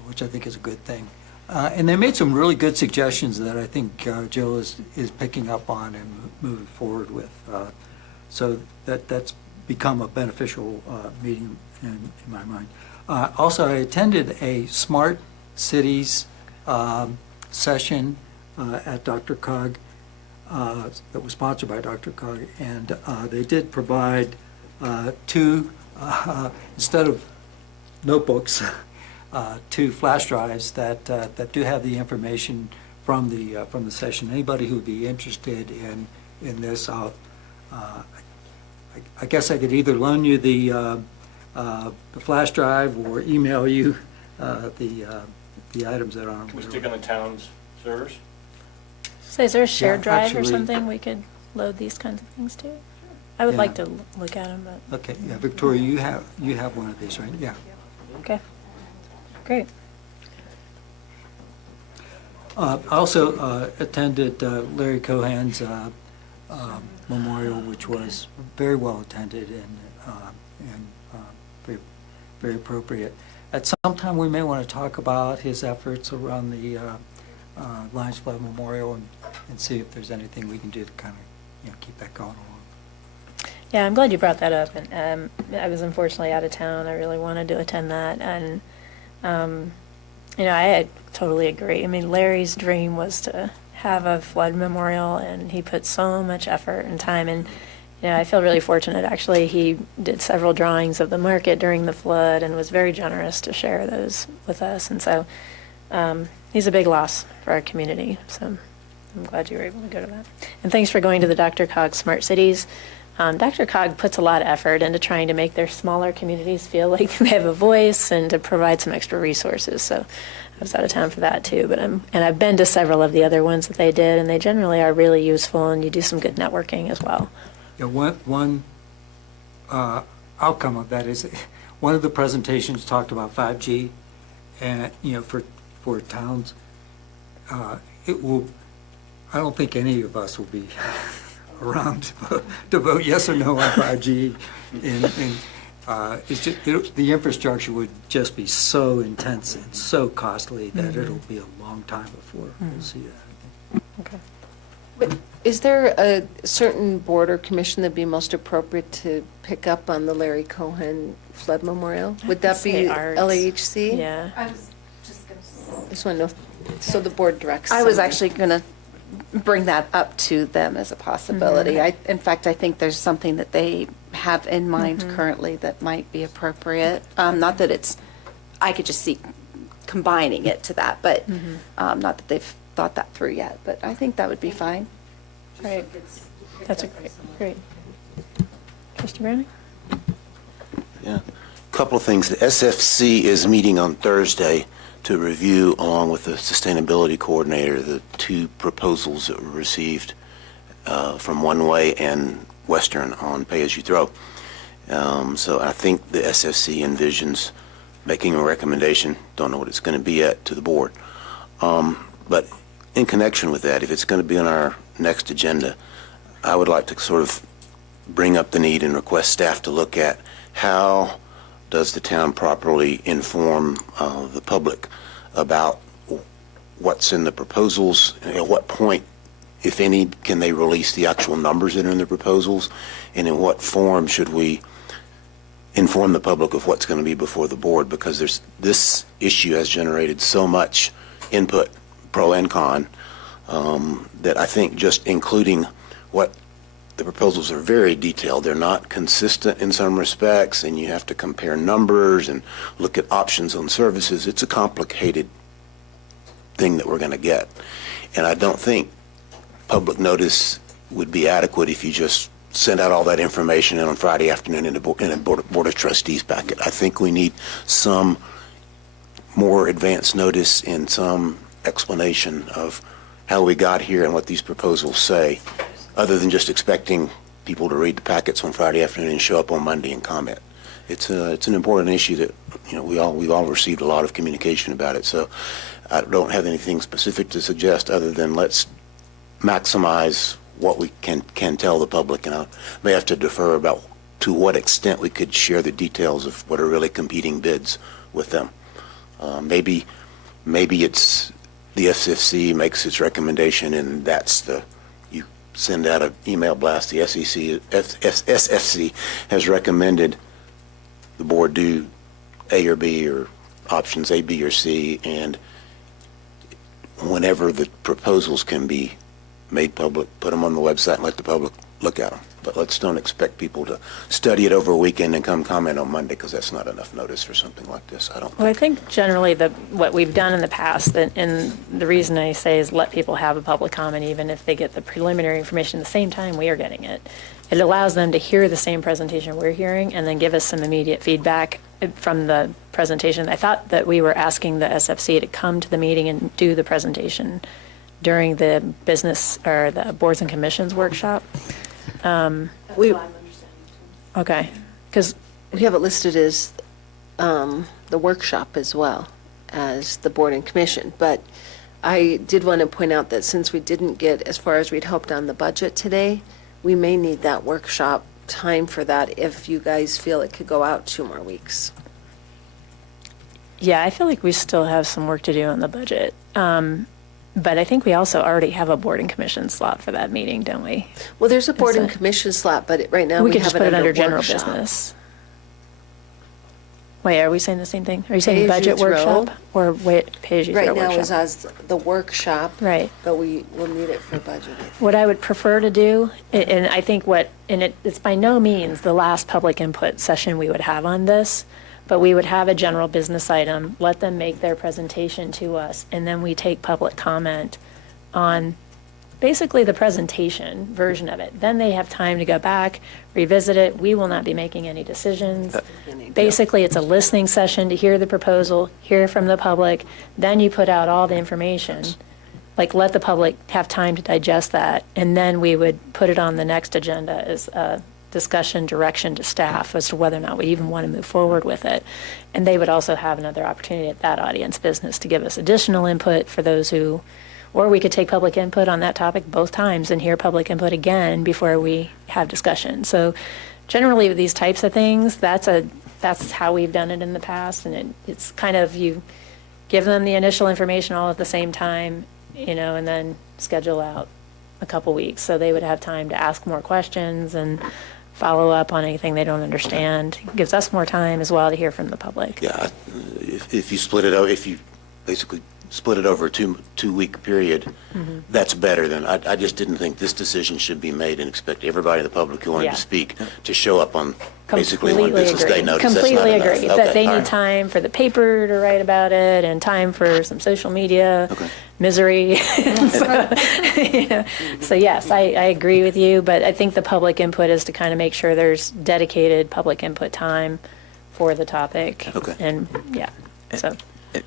which I think is a good thing. And they made some really good suggestions that I think Jill is picking up on and moving forward with. So that's become a beneficial meeting in my mind. Also, I attended a Smart Cities session at Dr. Cog that was sponsored by Dr. Cog, and they did provide two, instead of notebooks, 2 flash drives that do have the information from the session. Anybody who would be interested in this, I guess I could either loan you the flash drive or email you the items that are on. Can we stick on the town's servers? So is there a shared Yeah, drive or actually- something we could load these kinds of things to? I would Yeah. like to look at them, but, Okay, yeah, Victoria, you have one of these, right? Yeah. okay. Great. I also attended Larry Cohen's memorial, which was very well attended and very, very appropriate. At some time, we may want to talk about his efforts around the Lions Club Memorial and see if there's anything we can do to kind of, keep that going along. Yeah, I'm glad you brought that up. And I was unfortunately out of town. I really wanted to attend that. And, I totally agree. I mean, Larry's dream was to have a flood memorial, and he put so much effort and time. And, I feel really fortunate. Actually, he did several drawings of the market during the flood and was very generous to share those with us. And so he's a big loss for our community. So I'm glad you were able to go to that. And thanks for going to the Dr. Cog Smart Cities. DRCOG puts a lot of effort into trying to make their smaller communities feel like they have a voice and to provide some extra resources. So I was out of town for that too, but I've been to several of the other ones that they did, and they generally are really useful, and you do some good networking as well. Yeah, one outcome of that is, one of the presentations talked about 5G, and, for towns. It will, I don't think any of us will be around to vote yes or no on 5G. It's just, the infrastructure would just be so intense and so costly that it'll be a long time before we'll see that. Okay. But is there a certain board or commission that'd be most appropriate to pick up on the Larry Cohen Flood Memorial? Would that be Say arts. LAHC? Yeah. I was just going to. Just want to know, so the board directs. I was somebody. actually going to bring that up to them as a possibility. In fact, I think there's something that they have in mind currently that might be appropriate. Not that I could just see combining it to that, but not that they've thought that through yet, but I think that would be fine. Right. That's great. Mr. Browning? Yeah. Couple of things. The SFC is meeting on Thursday to review, along with the sustainability coordinator, the two proposals that were received from One Way and Western on pay-as-you-throw. So I think the SFC envisions making a recommendation, don't know what it's going to be yet, to the board. But in connection with that, if it's going to be on our next agenda, I would like to sort of bring up the need and request staff to look at how does the town properly inform the public about what's in the proposals, and at what point, if any, can they release the actual numbers that are in the proposals, and in what form should we inform the public of what's going to be before the board, because this issue has generated so much input, pro and con, that I think just including what the proposals are very detailed. They're not consistent in some respects, and you have to compare numbers and look at options on services. It's a complicated thing that we're going to get. And I don't think public notice would be adequate if you just send out all that information on Friday afternoon in a Board of Trustees packet. I think we need some more advance notice and some explanation of how we got here and what these proposals say, other than just expecting people to read the packets on Friday afternoon and show up on Monday and comment. It's an important issue that we've all received a lot of communication about it. So I don't have anything specific to suggest other than let's maximize what we can tell the public, and I may have to defer about to what extent we could share the details of what are really competing bids with them. Maybe it's the SFC makes its recommendation, and you send out an email blast. The SFC has recommended the board do A or B, or options A, B, or C, and whenever the proposals can be made public, put them on the website and let the public look at them. But let's don't expect people to study it over a weekend and come comment on Monday, because that's not enough notice for something like this, I don't Well, I think. think generally what we've done in the past, and the reason I say is let people have a public comment even if they get the preliminary information the same time we are getting it. It allows them to hear the same presentation we're hearing and then give us some immediate feedback from the presentation. I thought that we were asking the SFC to come to the meeting and do the presentation during the business or the boards and commissions workshop. We- I'm understanding too. Okay, because We have it listed as the workshop as well as the board and commission. But I did want to point out that since we didn't get as far as we'd hoped on the budget today, we may need that workshop time for that if you guys feel it could go out 2 more weeks. yeah, I feel like we still have some work to do on the budget. But I think we also already have a board and commission slot for that meeting, don't we? Well, there's a board Is and it- commission slot, but right now we could have just it put it under under general workshop. business. Wait, are we saying the same thing? Are you saying Pay as you budget throw. workshop or pay as you throw Right now is workshop? as the workshop. Right. But we will need it for budget. What I would prefer to do, and I think it's by no means the last public input session we would have on this, but we would have a general business item, let them make their presentation to us, and then we take public comment on basically the presentation version of it. Then they have time to go back, revisit it. We will not be making any decisions. Basically, it's a listening session to hear the proposal, hear from the public, then you put out all the information. Like, let the public have time to digest that, and then we would put it on the next agenda as a discussion direction to staff as to whether or not we even want to move forward with it. And they would also have another opportunity at that audience business to give us additional input for those who, or we could take public input on that topic both times and hear public input again before we have discussion. So generally with these types of things, that's how we've done it in the past, and it's kind of, you give them the initial information all at the same time, and then schedule out a couple weeks so they would have time to ask more questions and follow up on anything they don't understand. It gives us more time as well to hear from the public. Yeah, if you split it out, if you basically split it over a two-week period, that's better than, I just didn't think this decision should be made and expect everybody in the public who wanted Yeah. to speak to show up on basically one Completely business agree. day notice. That's not Completely enough. agree. Okay, That they all need right. time for the paper to write about it and time for some social media misery. So yes, I agree with you, but I think the public input is to kind of make sure there's dedicated public input time for the topic. Okay. And, yeah, so.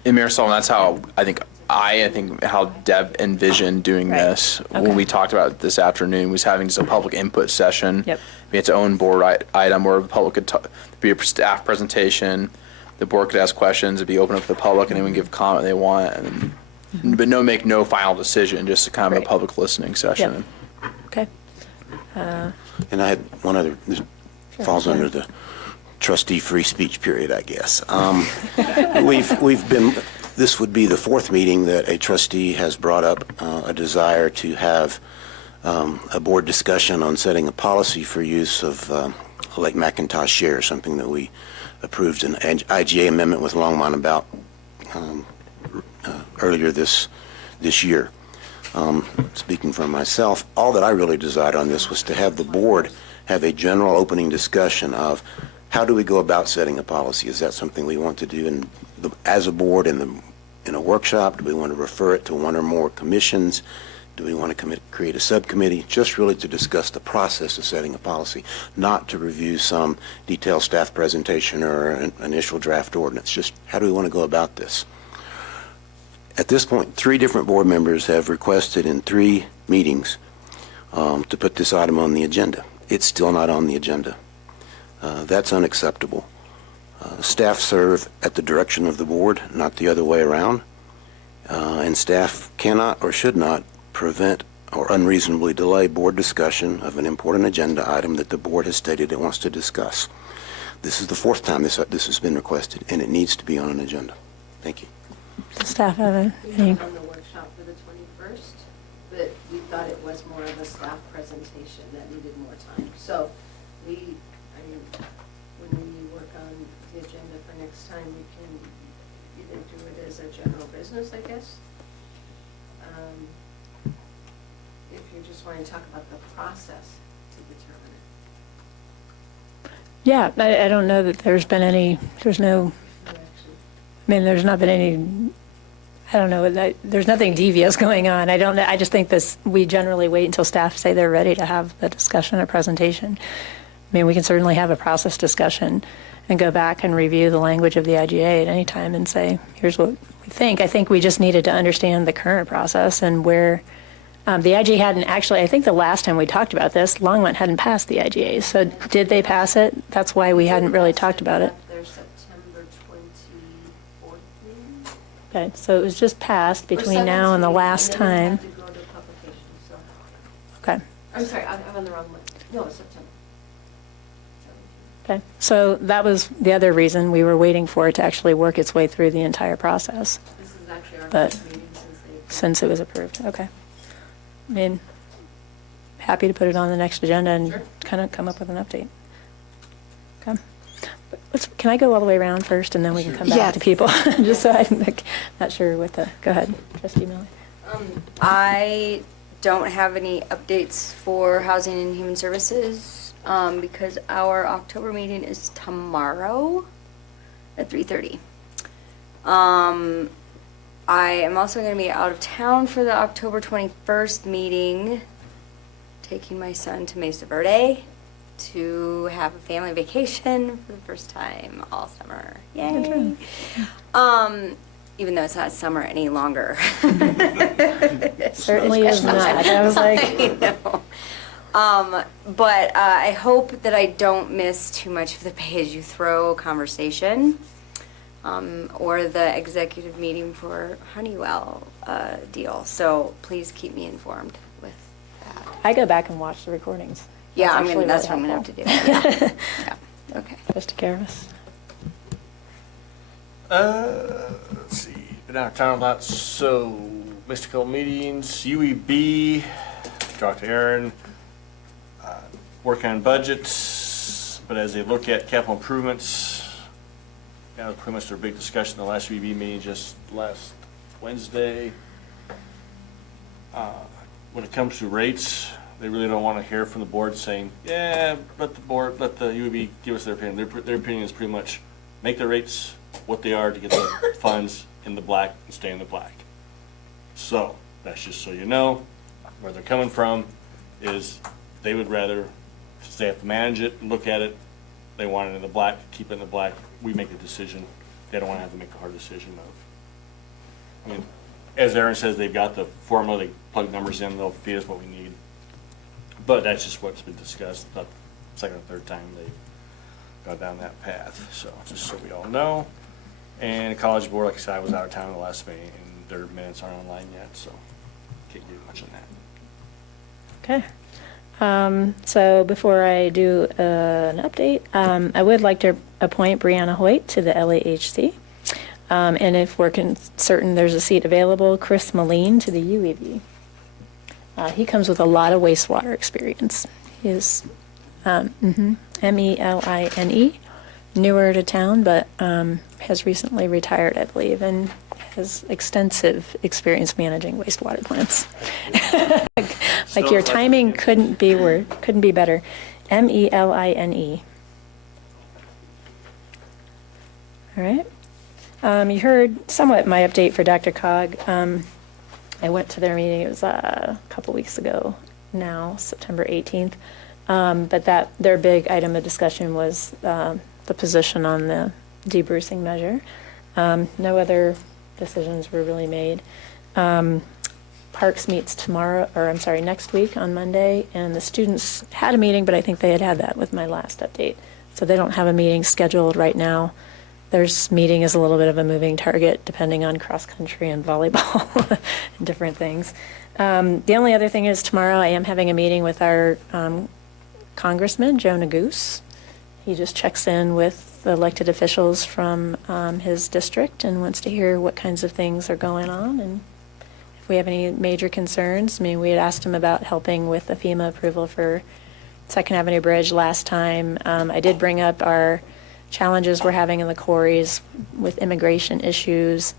And Mayor Sullivan, that's how I think how Deb envisioned doing Right. this Okay. when we talked about it this afternoon, was having just a public input session. Yep. Be its own board item where the public could be a staff presentation. The board could ask questions, it'd be open up to the public, and anyone give comment they want, and but make no final decision, just a kind of Right. a public listening session. Okay. And I had one other, this falls under the trustee free speech period, I guess. We've been, this would be the fourth meeting that a trustee has brought up a desire to have a board discussion on setting a policy for use of Lake McIntosh shares, something that we approved an IGA amendment with Longmont about earlier this year. Speaking for myself, all that I really desired on this was to have the board have a general opening discussion of how do we go about setting a policy? Is that something we want to do as a board in a workshop? Do we want to refer it to one or more commissions? Do we want to create a subcommittee? Just really to discuss the process of setting a policy, not to review some detailed staff presentation or an initial draft ordinance. Just how do we want to go about this? At this point, 3 different board members have requested in 3 meetings to put this item on the agenda. It's still not on the agenda. That's unacceptable. Staff serve at the direction of the board, not the other way around. And staff cannot or should not prevent or unreasonably delay board discussion of an important agenda item that the board has stated it wants to discuss. This is the 4th time this has been requested, and it needs to be on an agenda. Thank you. Staff have any? On the workshop for the 21st, but we thought it was more of a staff presentation that needed more time. So when we work on the agenda for next time, we can either do it as a general business, I guess. If you just want to talk about the process to determine it. Yeah, I don't know that there's been any, there's not been any, I don't know, there's nothing devious going on. I don't know, I just think we generally wait until staff say they're ready to have the discussion or presentation. I mean, we can certainly have a process discussion and go back and review the language of the IGA at any time and say, here's what we think. I think we just needed to understand the current process and where the IGA hadn't actually, I think the last time we talked about this, Longmont hadn't passed the IGA. So did they pass it? That's why we hadn't really talked about it. Their September 24th meeting? Okay, so it was just passed between now and the last time. To go to publication, so. Okay, I'm sorry, I'm on the wrong one. No, it's September. okay. So that was the other reason we were waiting for it to actually work its way through the entire process. This is actually our But first meeting since it was approved, okay. I mean, happy to put it on the next agenda and kind of come up with an update. Okay. Can I go all the way around first and then we can come back to people? Just so I'm not sure what go ahead, Trustee Miller. I don't have any updates for Housing and Human Services because our October meeting is tomorrow at 3:30. I am also going to be out of town for the October 21st meeting, taking my son to Mesa Verde to have a family vacation for the first time all summer. Yay! Even though it's not summer any longer. Certainly is not. I was like, I know. But I hope that I don't miss too much of the pay-as-you-throw conversation, or the executive meeting for Honeywell deal. So please keep me informed with that. I go back and watch the recordings. Yeah, That's that's what I'm actually gonna have really to do. Yeah. Okay. Just take care of us. Let's see, been out of town a lot, so mystical meetings, UEB, talked to Aaron, working on budgets, but as they look at capital improvements, that was pretty much their big discussion, the last UEB meeting just last Wednesday. When it comes to rates, they really don't want to hear from the board saying, yeah, let the UEB give us their opinion. Their opinion is pretty much make the rates what they are to get the funds in the black and stay in the black. So that's just so you know where they're coming from, is they would rather, since they have to manage it and look at it, they want it in the black, keep it in the black. We make the decision. They don't want to have to make the hard decision of, I mean, as Aaron says, they've got the formula, they plug numbers in, they'll feed us what we need. But that's just what's been discussed. Not the second or third time they've gone down that path. So just so we all know. And the College Board, like I said, I was out of town the last meeting, and their minutes aren't online yet, so can't get much on that. Okay. So before I do an update, I would like to appoint Brianna Hoyt to the LAHC. And if we're certain there's a seat available, Chris Moline to the UEB. He comes with a lot of wastewater experience. He is MELINE, newer to town, but has recently retired, I believe, and has extensive experience managing wastewater plants. Like your timing couldn't be better. MELINE. All right. You heard somewhat my update for Dr. Cog. I went to their meeting, it was a couple weeks ago now, September 18th. But their big item of discussion was the position on the debrucing measure. No other decisions were really made. Parks meets next week on Monday, and the students had a meeting, but I think they had that with my last update. So they don't have a meeting scheduled right now. Their meeting is a little bit of a moving target, depending on cross-country and volleyball and different things. The only other thing is tomorrow I am having a meeting with our Congressman, Joe Neguse. He just checks in with the elected officials from his district and wants to hear what kinds of things are going on and if we have any major concerns. I mean, we had asked him about helping with the FEMA approval for Second Avenue Bridge last time. I did bring up our challenges we're having in the quarries with immigration issues.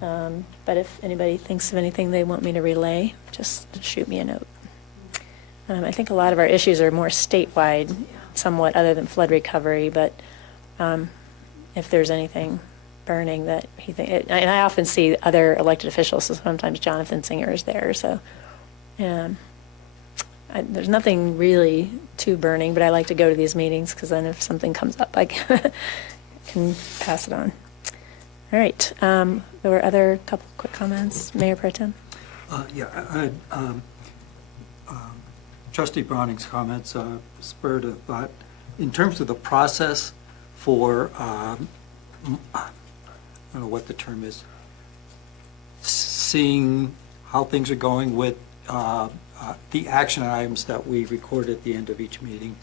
But if anybody thinks of anything they want me to relay, just shoot me a note. I think a lot of our issues are more statewide, somewhat, other than flood recovery, but if there's anything burning that he thinks, and I often see other elected officials, so sometimes Jonathan Singer is there, so there's nothing really too burning, but I like to go to these meetings because then if something comes up, I can pass it on. All right. There were other couple quick comments. Mayor Pro Tem? Trustee Browning's comments spurred a thought. In terms of the process for, I don't know what the term is, seeing how things are going with the action items that we record at the end of each meeting.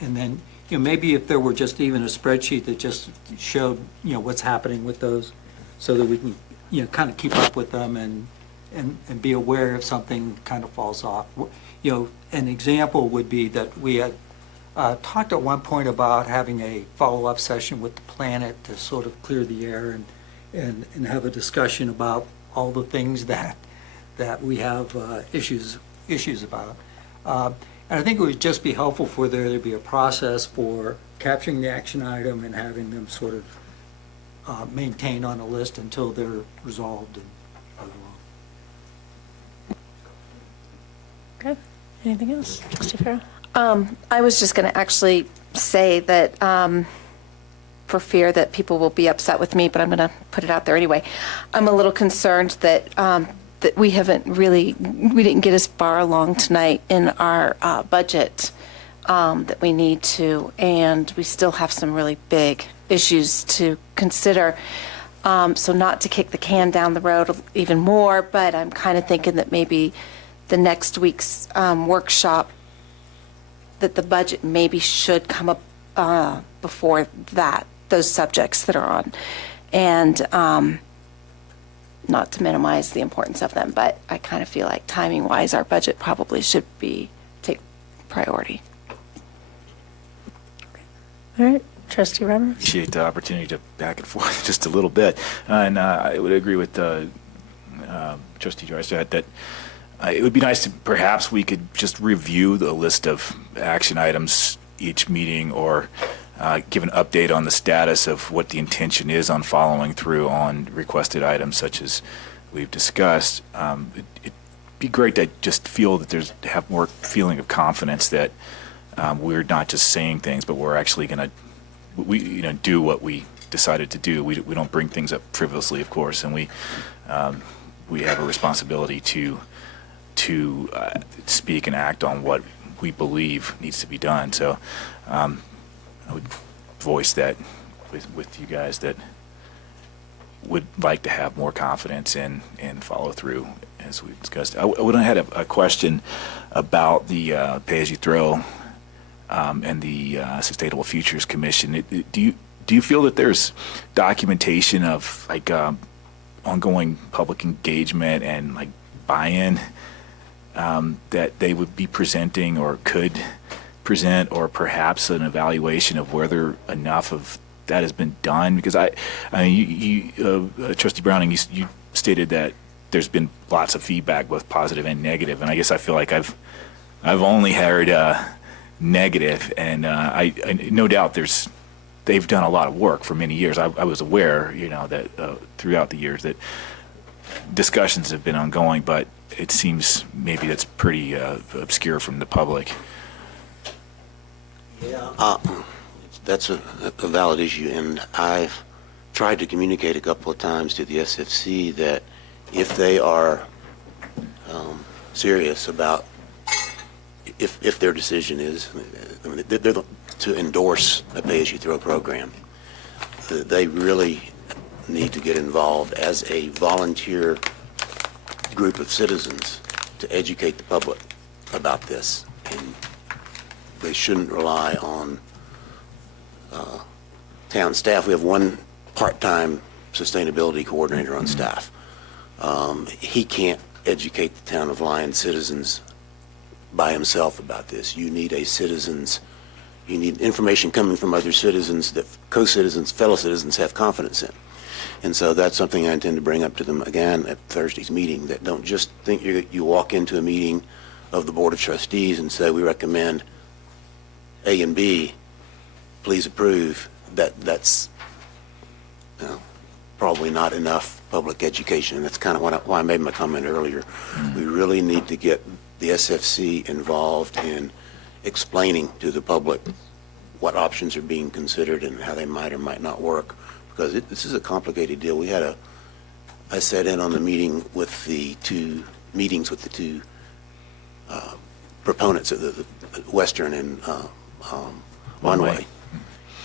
And then, maybe if there were just even a spreadsheet that just showed, what's happening with those so that we can, kind of keep up with them and be aware if something kind of falls off. An example would be that we had talked at one point about having a follow-up session with the Planet to sort of clear the air and have a discussion about all the things that we have issues about. And I think it would just be helpful for there to be a process for capturing the action item and having them sort maintain on a list until they're resolved and move along. Okay, anything else? Trustee Farrow? I was just going to actually say that, for fear that people will be upset with me, but I'm going to put it out there anyway. I'm a little concerned that that we didn't get as far along tonight in our budget that we need to, and we still have some really big issues to consider. So not to kick the can down the road even more, but I'm kind of thinking that maybe the next week's workshop, that the budget maybe should come up before that, those subjects that are on. And not to minimize the importance of them, but I kind of feel like timing-wise, our budget probably should take priority. All right, Trustee Roberts? Appreciate the opportunity to back and forth just a little bit. And I would agree with Trustee Drysdale that it would be nice to perhaps we could just review the list of action items each meeting, or give an update on the status of what the intention is on following through on requested items such as we've discussed. It'd be great to just feel that have more feeling of confidence that we're not just saying things, but we're actually going to do what we decided to do. We don't bring things up frivolously, of course, and we have a responsibility to speak and act on what we believe needs to be done. So I would voice that with you guys, that would like to have more confidence in follow through, as we've discussed. I would have had a question about the pay-as-you-throw and the Sustainable Futures Commission. Do you feel that there's documentation of like ongoing public engagement and like buy-in that they would be presenting or could present, or perhaps an evaluation of whether enough of that has been done? Because I mean, Trustee Browning, you stated that there's been lots of feedback, both positive and negative, and I guess I feel like I've only heard negative, and I no doubt they've done a lot of work for many years. I was aware, that throughout the years that discussions have been ongoing, but it seems maybe that's pretty obscure from the public. Yeah. That's a valid issue, and I've tried to communicate a couple of times to the SFC that if they are serious about, if their decision is, they're to endorse a pay-as-you-throw program, they really need to get involved as a volunteer group of citizens to educate the public about this. And they shouldn't rely on town staff. We have one part-time sustainability coordinator on staff. He can't educate the town of Lyon citizens by himself about this. You need you need information coming from other citizens that co-citizens, fellow citizens have confidence in. And so that's something I intend to bring up to them again at Thursday's meeting, that don't just think you walk into a meeting of the Board of Trustees and say, we recommend A and B, please approve. That's probably not enough public education. And that's kind of why I made my comment earlier. We really need to get the SFC involved in explaining to the public what options are being considered and how they might or might not work, because this is a complicated deal. I sat in on the meeting with the two proponents of the Western and One-Way,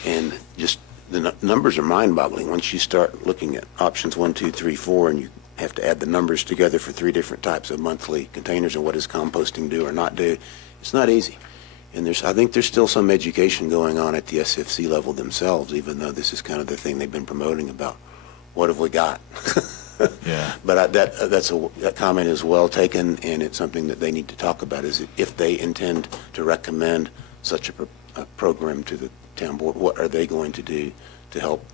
and just the numbers are mind-boggling. Once you start looking at options 1, 2, 3, 4, and you have to add the numbers together for 3 different types of monthly containers and what does composting do or not do, it's not easy. And I think there's still some education going on at the SFC level themselves, even though this is kind of the thing they've been promoting about what have we got. Yeah. But that comment is well taken, and it's something that they need to talk about, is if they intend to recommend such a program to the town board, what are they going to do to help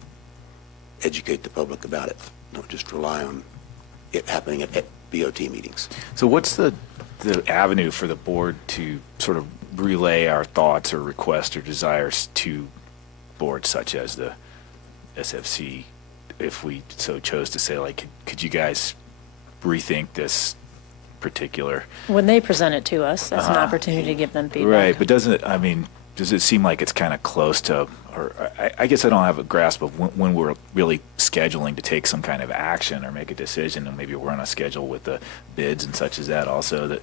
educate the public about it? Don't just rely on it happening at BOT meetings. So what's the avenue for the board to sort of relay our thoughts or requests or desires to boards such as the SFC if we so chose to say, like, could you guys rethink this particular? When they present it to us, that's an opportunity to give them feedback. Right, but doesn't it, I mean, does it seem like it's kind of close to, or I guess I don't have a grasp of when we're really scheduling to take some kind of action or make a decision, and maybe we're on a schedule with the bids and such as that also, that,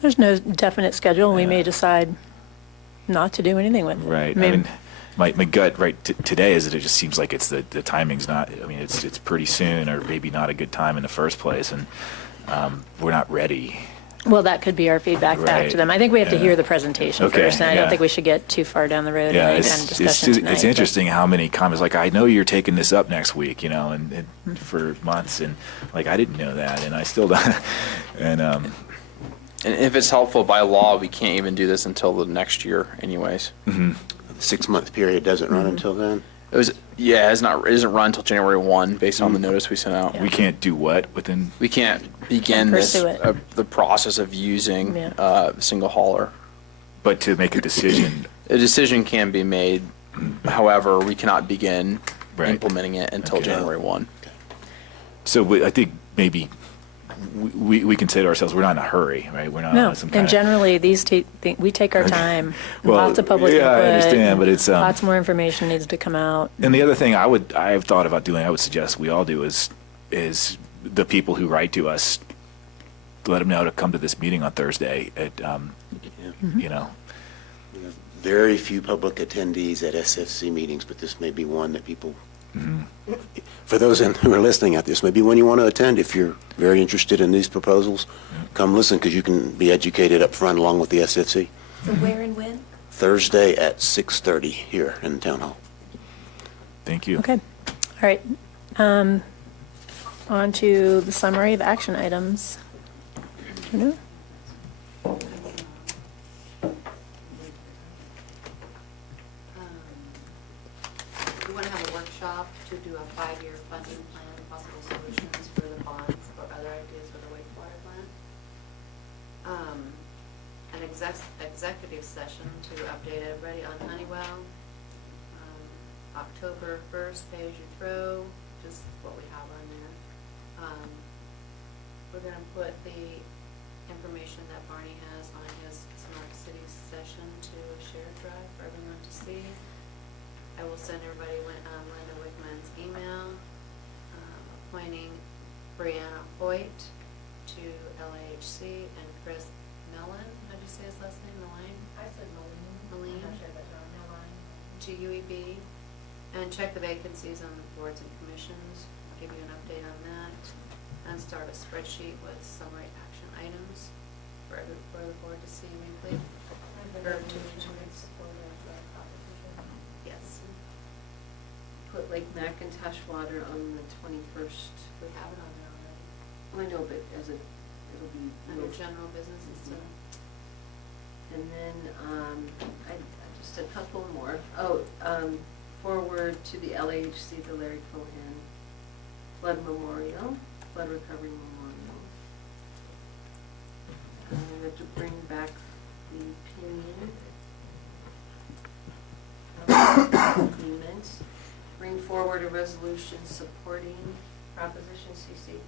There's no definite schedule. We may decide not to do anything with it. right, I mean, my gut today is that it just seems like it's the timing's not, I mean, it's pretty soon, or maybe not a good time in the first place, and we're not ready. Well, that could be our feedback back Right. to them. I think we have to Yeah. hear the presentation Okay, first, and I don't yeah. think we should get too far down the road in Yeah, any kind of discussion tonight. it's but- interesting how many comments, like, I know you're taking this up next week, you know, and for months, and like, I didn't know that, and I still don't, and, And if it's helpful by law, we can't even do this until the next year anyways. The 6-month period doesn't run until then? It isn't run until January 1 based on the notice we sent out. we can't do what within, We can't begin this, pursue it. the process of using Yeah. single hauler. but to make a decision, A decision can be made, however, we cannot begin Right. implementing it until Okay. January 1. so I think maybe we can say to ourselves, we're not in a hurry, right? We're not No, on some and kind of. generally, we take our time. Well, Lots of public yeah, I input. understand, but it's, Lots more information needs to come out. And the other thing I've thought about doing, I would suggest we all do is the people who write to us, let them know to come to this meeting on Thursday at, you know, Very few public attendees at SFC meetings, but this may be one that people, for those who are listening out, this may be one you want to attend if you're very interested in these proposals. Come listen, because you can be educated up front along with the SFC. So where and when? Thursday at 6:30 here in the Town Hall. thank you. Okay, all right. On to the summary of action items. No? We want to have a workshop to do a 5-year funding plan, possible solutions for the bonds or other ideas for the wastewater plant. An executive session to update everybody on Honeywell. October 1st, pay as you throw, just what we have on there. We're going to put the information that Barney has on his Smart City session to a shared drive for everyone to see. I will send everybody Linda Wickman's email, appointing Brianna Hoyt to LAHC and Chris Mellon, how'd you say his last name, Meline? I said Meline. Meline. To UEB, and check the vacancies on the boards and commissions, I'll give you an update on that, and start a spreadsheet with summary action items for the board to see weekly. Yes. Put Lake McIntosh water on the 21st. We have it on there already. I know, but it'll be. Under general business and stuff. And then, just a couple more. Forward to the LAHC, the Larry Cohen Flood Memorial, Flood Recovery Memorial. We have to bring back the opinion. Agreements. Bring forward a resolution supporting Proposition CC.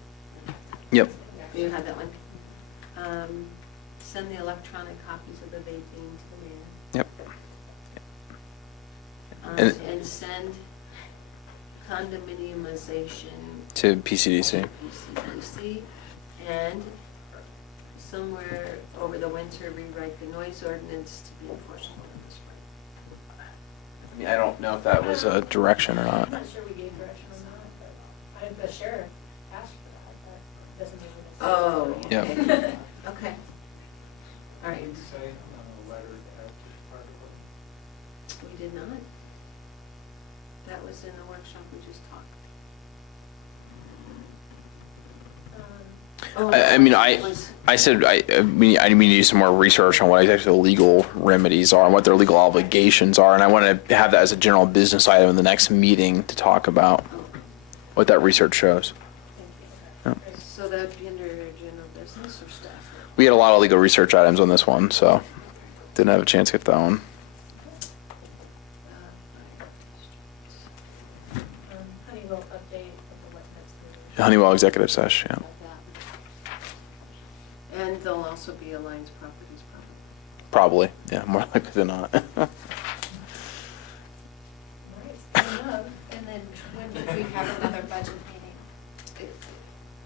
Yep. You had that one. Send the electronic copies of the vaping to the mayor. Yep. And send condominiumization To PCDC. to PCDC, and somewhere over the winter, rewrite the noise ordinance to be enforceable in the spring. I don't know if that was a direction or not. I'm not sure we gave direction on that, but the sheriff asked for that, but doesn't mean we Oh. Yep. Okay. Okay. All right. We did not. That was in the workshop we just talked. I said we need to do some more research on what exactly the legal remedies are and what their legal obligations are, and I want to have that as a general business item in the next meeting to talk about what that research shows. So that would be under general business or staff? We had a lot of legal research items on this one, so didn't have a chance to get that one. Honeywell Honeywell executive session, yeah. And there'll also be Alliance Properties Probably, yeah, more likely than not. And then when would we have another budget meeting?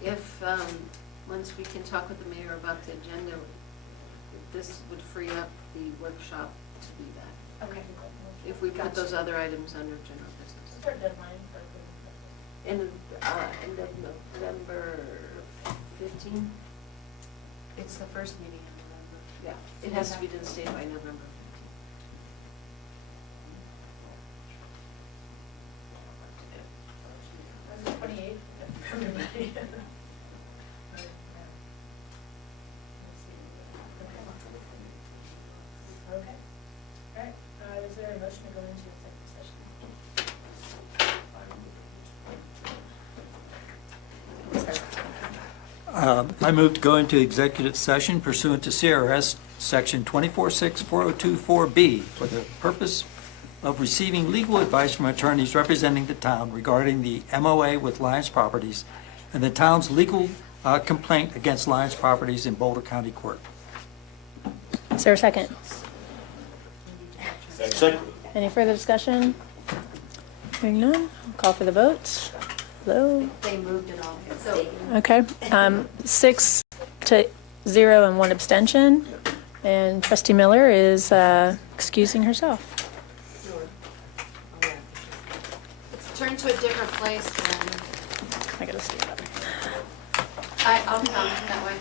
If, once we can talk with the mayor about the agenda, this would free up the workshop to be that. Okay. If we put those other items under general business. What's our deadline for? End of November 15? It's the first meeting in November. Yeah, it has to be to the state by November 28th. Okay. All right. Is there a motion to go into executive session? I move to go into executive session pursuant to CRS Section 246402-4B for the purpose of receiving legal advice from attorneys representing the town regarding the MOA with Lions Properties and the town's legal complaint against Lions Properties in Boulder County Court. Is there a second? Second. Any further discussion? Hearing none, I'll call for the vote. Hello? They moved it all. Okay, 6-0 and 1 abstention. And trustee Miller is excusing herself. Let's turn to a different place then. I gotta stand up. I'll come that way.